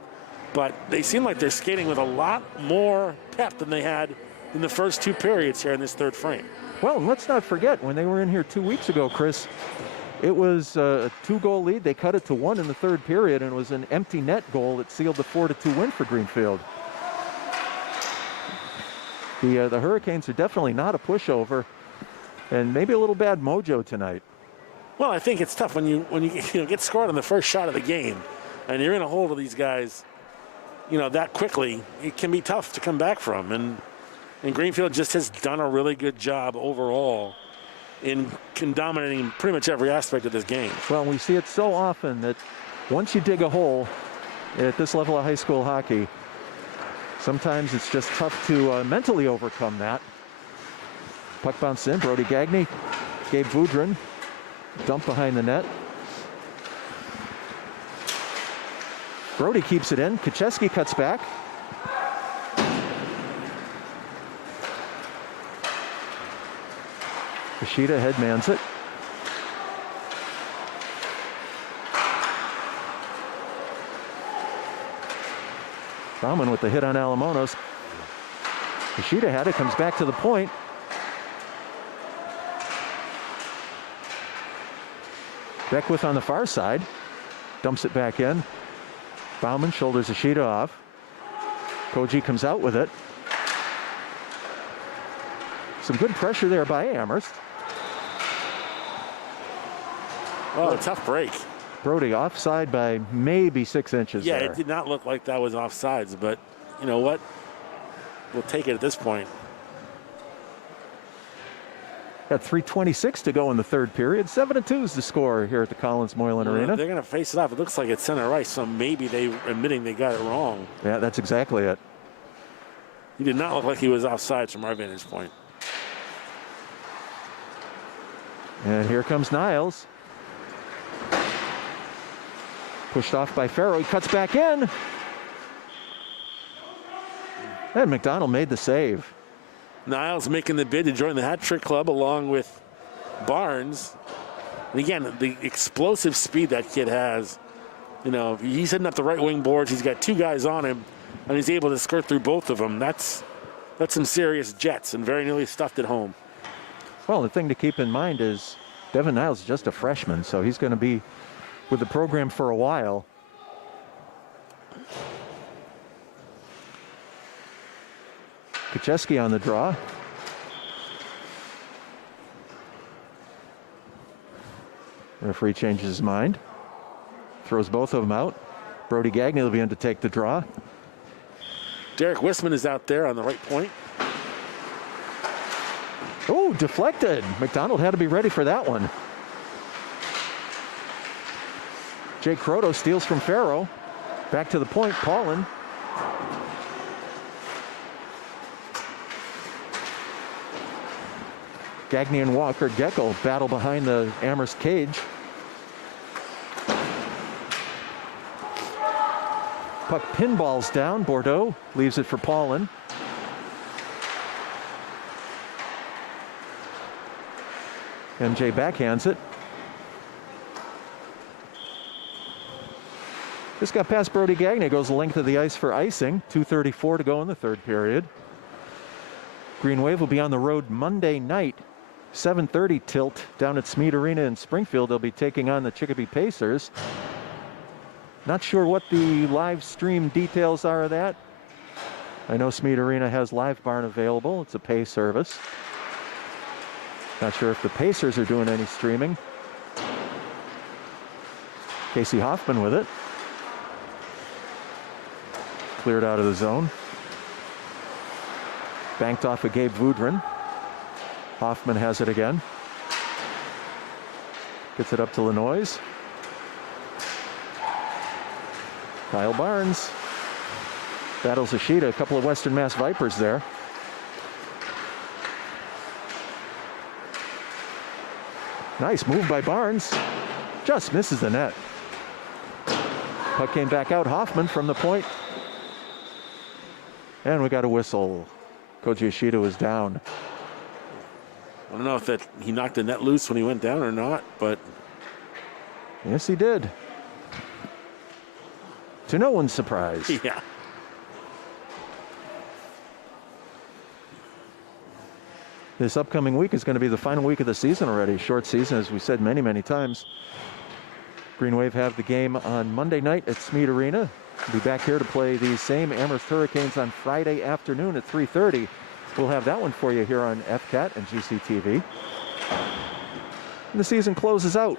But they seem like they're skating with a lot more pep than they had in the first two periods here in this third frame. Well, let's not forget, when they were in here 2 weeks ago, Chris, it was a 2-goal lead. They cut it to 1 in the third period, and it was an empty net goal that sealed the 4-2 win for Greenfield. The Hurricanes are definitely not a pushover, and maybe a little bad mojo tonight. Well, I think it's tough when you get scored on the first shot of the game, and you're in a hole to these guys, that quickly. It can be tough to come back from, and Greenfield just has done a really good job overall in dominating pretty much every aspect of this game. Well, we see it so often that once you dig a hole at this level of high school hockey, sometimes it's just tough to mentally overcome that. Puck bounce in. Brody Gagne, Gabe Voudrin, dump behind the net. Brody keeps it in. Kacheski cuts back. Ishida headmans it. Bauman with the hit on Alamonos. Ishida had it, comes back to the point. Beckwith on the far side. Dumps it back in. Bauman shoulders Ishida off. Koji comes out with it. Some good pressure there by Amherst. Oh, a tough break. Brody offside by maybe 6 inches. Yeah, there. It did not look like that was offsides, but you know what? We'll take it at this point. Got 3:26 to go in the third period. 7-2 is the score here at the Collins Moylan Arena. They're going to face it off. It looks like it's center ice, so maybe they're admitting they got it wrong. Yeah, that's exactly it. He did not look like he was offsides from our vantage point. And here comes Niles. Pushed off by Farrow. He cuts back in. And McDonald made the save. Niles making the bid to join the hat trick club along with Barnes. And again, the explosive speed that kid has. You know, he's hitting up the right wing boards. He's got two guys on him, and he's able to skirt through both of them. That's some serious jets, and very nearly stuffed it home. Well, the thing to keep in mind is Devin Niles is just a freshman, so he's going to be with the program for a while. Kucheski on the draw. Referee changes his mind. Throws both of them out. Brody Gagne will be in to take the draw. Derek Wisman is out there on the right point. Oh, deflected. McDonald had to be ready for that one. Jake Croto steals from Farrow. Back to the point, Paulin. Gagne and Walker Geckel battle behind the Amherst cage. Puck pinballs down. Bordeaux leaves it for Paulin. MJ backhands it. This got past Brody Gagne, goes the length of the ice for icing. 2:34 to go in the third period. Green Wave will be on the road Monday night. 7:30 tilt down at Smead Arena in Springfield. They'll be taking on the Chicopee Pacers. Not sure what the live stream details are of that. I know Smead Arena has Live Barn available. It's a pay service. Not sure if the Pacers are doing any streaming. Casey Hoffman with it. Cleared out of the zone. Banked off of Gabe Voudrin. Hoffman has it again. Gets it up to Lanois. Kyle Barnes battles Ishida. A couple of Western Mass Vipers there. Nice move by Barnes. Just misses the net. Puck came back out. Hoffman from the point. And we got a whistle. Koji Ishida was down. I don't know if that he knocked the net loose when he went down or not, but yes, he did. To no one's surprise. Yeah. This upcoming week is going to be the final week of the season already. Short season, as we said many, many times. Green Wave have the game on Monday night at Smead Arena. We'll be back here to play the same Amherst Hurricanes on Friday afternoon at 3:30. We'll have that one for you here on FCAT and GCTV. And the season closes out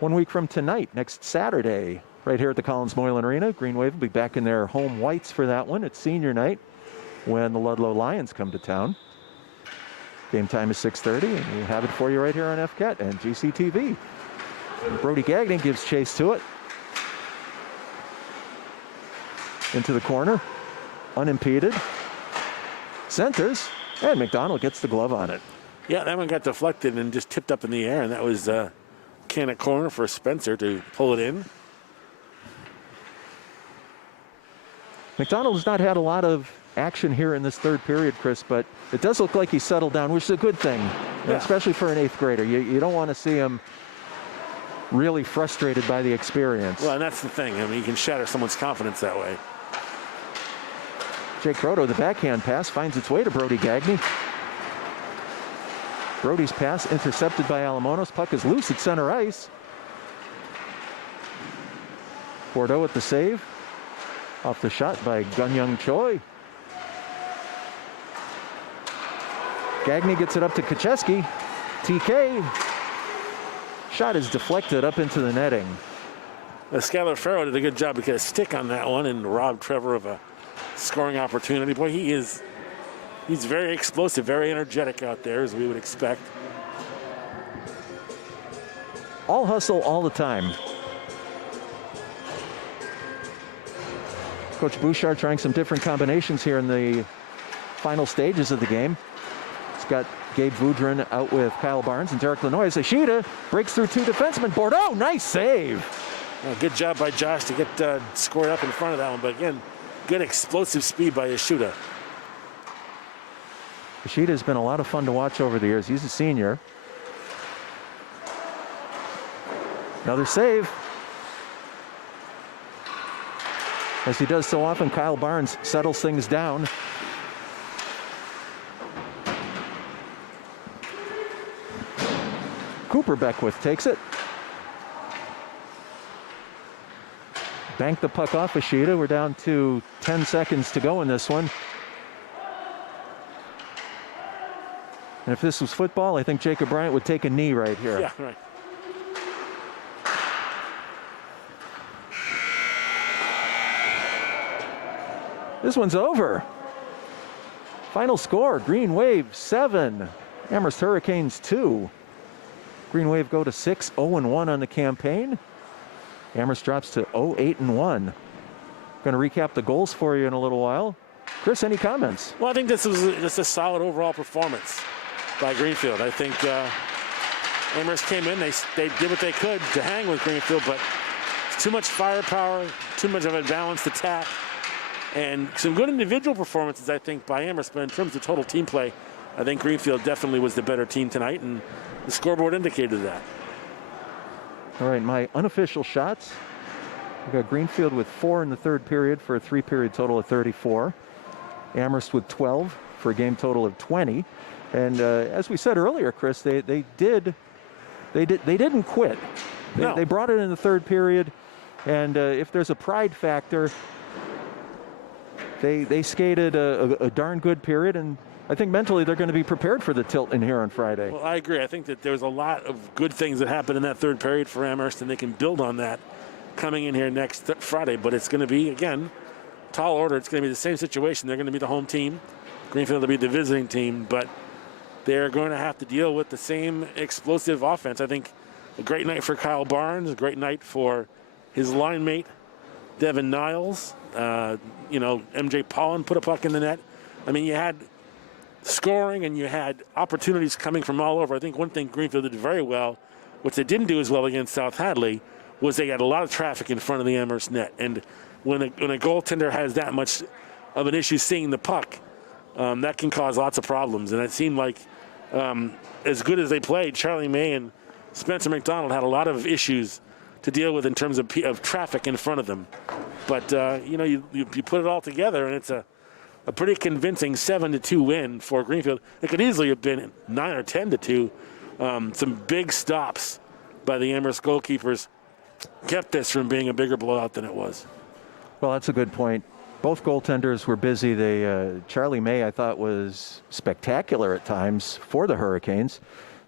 1 week from tonight, next Saturday, right here at the Collins Moylan Arena. Green Wave will be back in their home whites for that one. It's senior night when the Ludlow Lions come to town. Game time is 6:30, and we have it for you right here on FCAT and GCTV. Brody Gagne gives chase to it. Into the corner, unimpeded. Centers, and McDonald gets the glove on it. Yeah, that one got deflected and just tipped up in the air, and that was can of corner for Spencer to pull it in. McDonald has not had a lot of action here in this third period, Chris, but it does look like he's settled down, which is a good thing, especially for an 8th grader. You don't want to see him really frustrated by the experience. Well, and that's the thing. I mean, you can shatter someone's confidence that way. Jake Croto, the backhand pass, finds its way to Brody Gagne. Brody's pass intercepted by Alamonos. Puck is loose at center ice. Bordeaux at the save. Off the shot by Gun-Young Choi. Gagne gets it up to Kucheski. TK. Shot is deflected up into the netting. Skylar Farrow did a good job to get a stick on that one and rob Trevor of a scoring opportunity. Boy, he's very explosive, very energetic out there, as we would expect. all hustle all the time. Coach Bouchard trying some different combinations here in the final stages of the game. He's got Gabe Voudrin out with Kyle Barnes and Derek Lanois. Ishida breaks through 2 defensemen. Bordeaux, nice save. Good job by Josh to get scored up in front of that one. But again, good explosive speed by Ishida. Ishida has been a lot of fun to watch over the years. He's a senior. Another save. As he does so often, Kyle Barnes settles things down. Cooper Beckwith takes it. Banked the puck off Ishida. We're down to 10 seconds to go in this one. And if this was football, I think Jacob Bryant would take a knee right here. Yeah, right. This one's over. Final score, Green Wave 7, Amherst Hurricanes 2. Green Wave go to 6-0-1 on the campaign. Amherst drops to 0-8-1. Going to recap the goals for you in a little while. Chris, any comments? Well, I think this was just a solid overall performance by Greenfield. I think Amherst came in, they did what they could to hang with Greenfield, but it's too much firepower, too much of a balanced attack. And some good individual performances, I think, by Amherst, but in terms of total team play, I think Greenfield definitely was the better team tonight, and the scoreboard indicated that. All right, my unofficial shots. We've got Greenfield with 4 in the third period for a 3-period total of 34. Amherst with 12 for a game total of 20. And as we said earlier, Chris, they didn't quit. No. They brought it in the third period, and if there's a pride factor, They skated a darn good period, and I think mentally they're going to be prepared for the tilt in here on Friday. Well, I agree. I think that there was a lot of good things that happened in that third period for Amherst, and they can build on that coming in here next Friday. But it's going to be, again, tall order. It's going to be the same situation. They're going to be the home team. Greenfield will be the visiting team, but they're going to have to deal with the same explosive offense. I think a great night for Kyle Barnes, a great night for his line mate, Devin Niles. MJ Pollen put a puck in the net. I mean, you had scoring and you had opportunities coming from all over. I think one thing Greenfield did very well, which they didn't do as well against South Hadley, was they had a lot of traffic in front of the Amherst net. And when a goaltender has that much of an issue seeing the puck, that can cause lots of problems. And it seemed like as good as they played, Charlie May and Spencer McDonald had a lot of issues to deal with in terms of traffic in front of them. But, you put it all together, and it's a pretty convincing 7-2 win for Greenfield. It could easily have been 9 or 10-2. Some big stops by the Amherst goalkeepers kept this from being a bigger blowout than it was. Well, that's a good point. Both goaltenders were busy. Charlie May, I thought, was spectacular at times for the Hurricanes.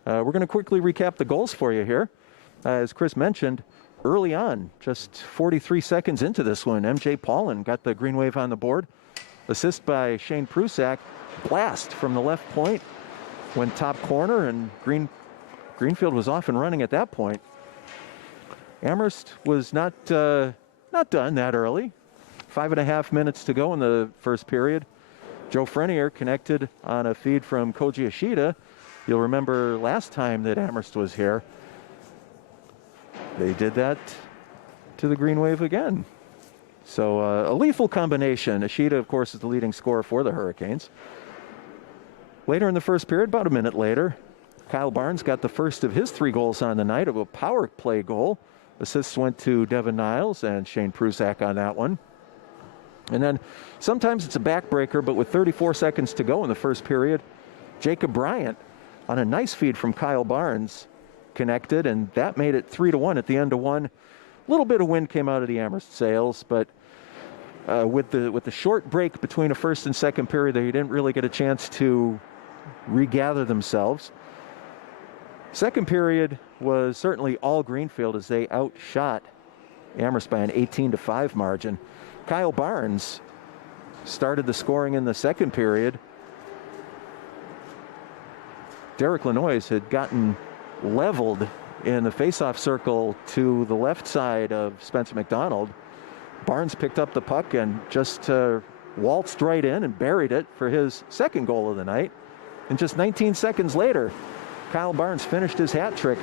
We're going to quickly recap the goals for you here. As Chris mentioned, early on, just 43 seconds into this one, MJ Pollen got the Green Wave on the board. Assist by Shane Prusak. Blast from the left point. Went top corner, and Greenfield was off and running at that point. Amherst was not done that early. 5.5 minutes to go in the first period. Joe Frenier connected on a feed from Koji Ishida. You'll remember last time that Amherst was here, they did that to the Green Wave again. So a lethal combination. Ishida, of course, is the leading scorer for the Hurricanes. Later in the first period, about a minute later, Kyle Barnes got the first of his 3 goals on the night, of a power play goal. Assists went to Devin Niles and Shane Prusak on that one. And then sometimes it's a backbreaker, but with 34 seconds to go in the first period, Jacob Bryant on a nice feed from Kyle Barnes connected, and that made it 3-1 at the end of one. A little bit of wind came out of the Amherst sails, but with the short break between a first and second period, they didn't really get a chance to regather themselves. Second period was certainly all Greenfield as they outshot Amherst by an 18-5 margin. Kyle Barnes started the scoring in the second period. Derek Lanois had gotten leveled in the faceoff circle to the left side of Spencer McDonald. Barnes picked up the puck and just waltzed right in and buried it for his second goal of the night. And just 19 seconds later, Kyle Barnes finished his hat trick.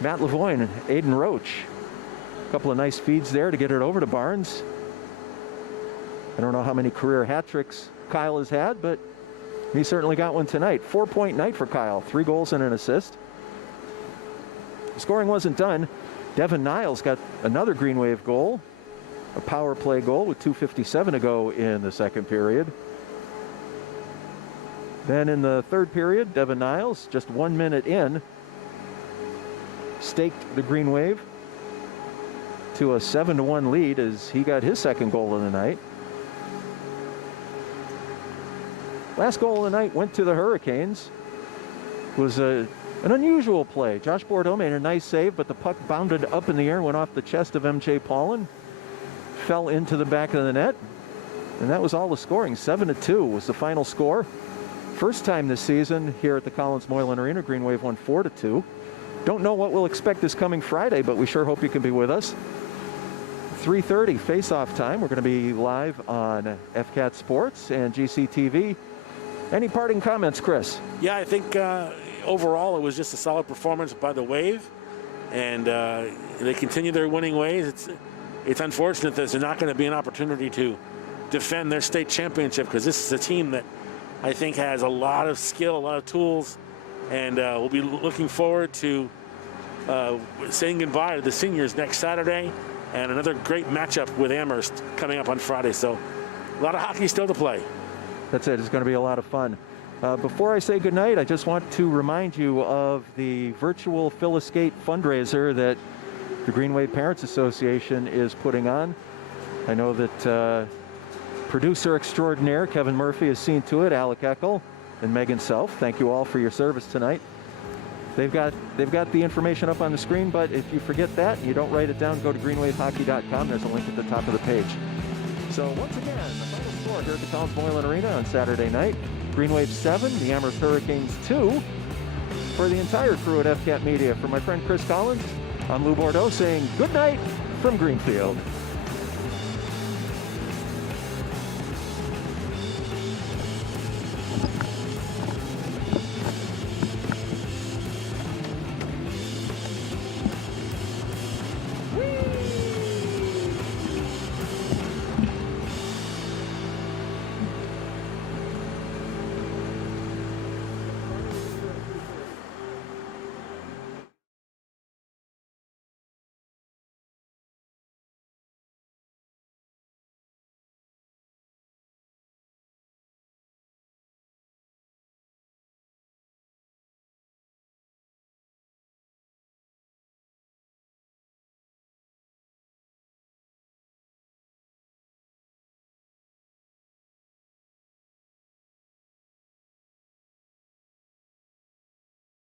Matt Lavoine and Aiden Roach. A couple of nice feeds there to get it over to Barnes. I don't know how many career hat tricks Kyle has had, but he certainly got one tonight. 4-point night for Kyle, 3 goals and an assist. The scoring wasn't done. Devin Niles got another Green Wave goal, a power play goal with 2:57 to go in the second period. Then in the third period, Devin Niles, just 1 minute in, staked the Green Wave to a 7-1 lead as he got his second goal of the night. Last goal of the night went to the Hurricanes. It was an unusual play. Josh Bordeaux made a nice save, but the puck bounded up in the air, went off the chest of MJ Paulin, fell into the back of the net, and that was all the scoring. 7-2 was the final score. First time this season here at the Collins Moylan Arena, Green Wave won 4-2. Don't know what we'll expect this coming Friday, but we sure hope you can be with us. 3:30 face-off time. We're going to be live on FCAT Sports and GCTV. Any parting comments, Chris? Yeah, I think overall it was just a solid performance by the Wave, and they continue their winning ways. It's unfortunate that there's not going to be an opportunity to defend their state championship, because this is a team that I think has a lot of skill, a lot of tools, and we'll be looking forward to saying goodbye to the seniors next Saturday, and another great matchup with Amherst coming up on Friday. So a lot of hockey still to play. That's it. It's going to be a lot of fun. Before I say goodnight, I just want to remind you of the virtual Phyllis Skate fundraiser that the Green Wave Parents Association is putting on. I know that producer extraordinaire Kevin Murphy has seen to it, Alec Eckel and Megan Self. Thank you all for your service tonight. They've got the information up on the screen, but if you forget that and you don't write it down, go to greenwavehockey.com. There's a link at the top of the page. So once again, the final score here at the Collins Moylan Arena on Saturday night. Green Wave 7, the Amherst Hurricanes 2. For the entire crew at FCAT Media, for my friend Chris Collins, I'm Lou Bordeaux saying good night from Greenfield.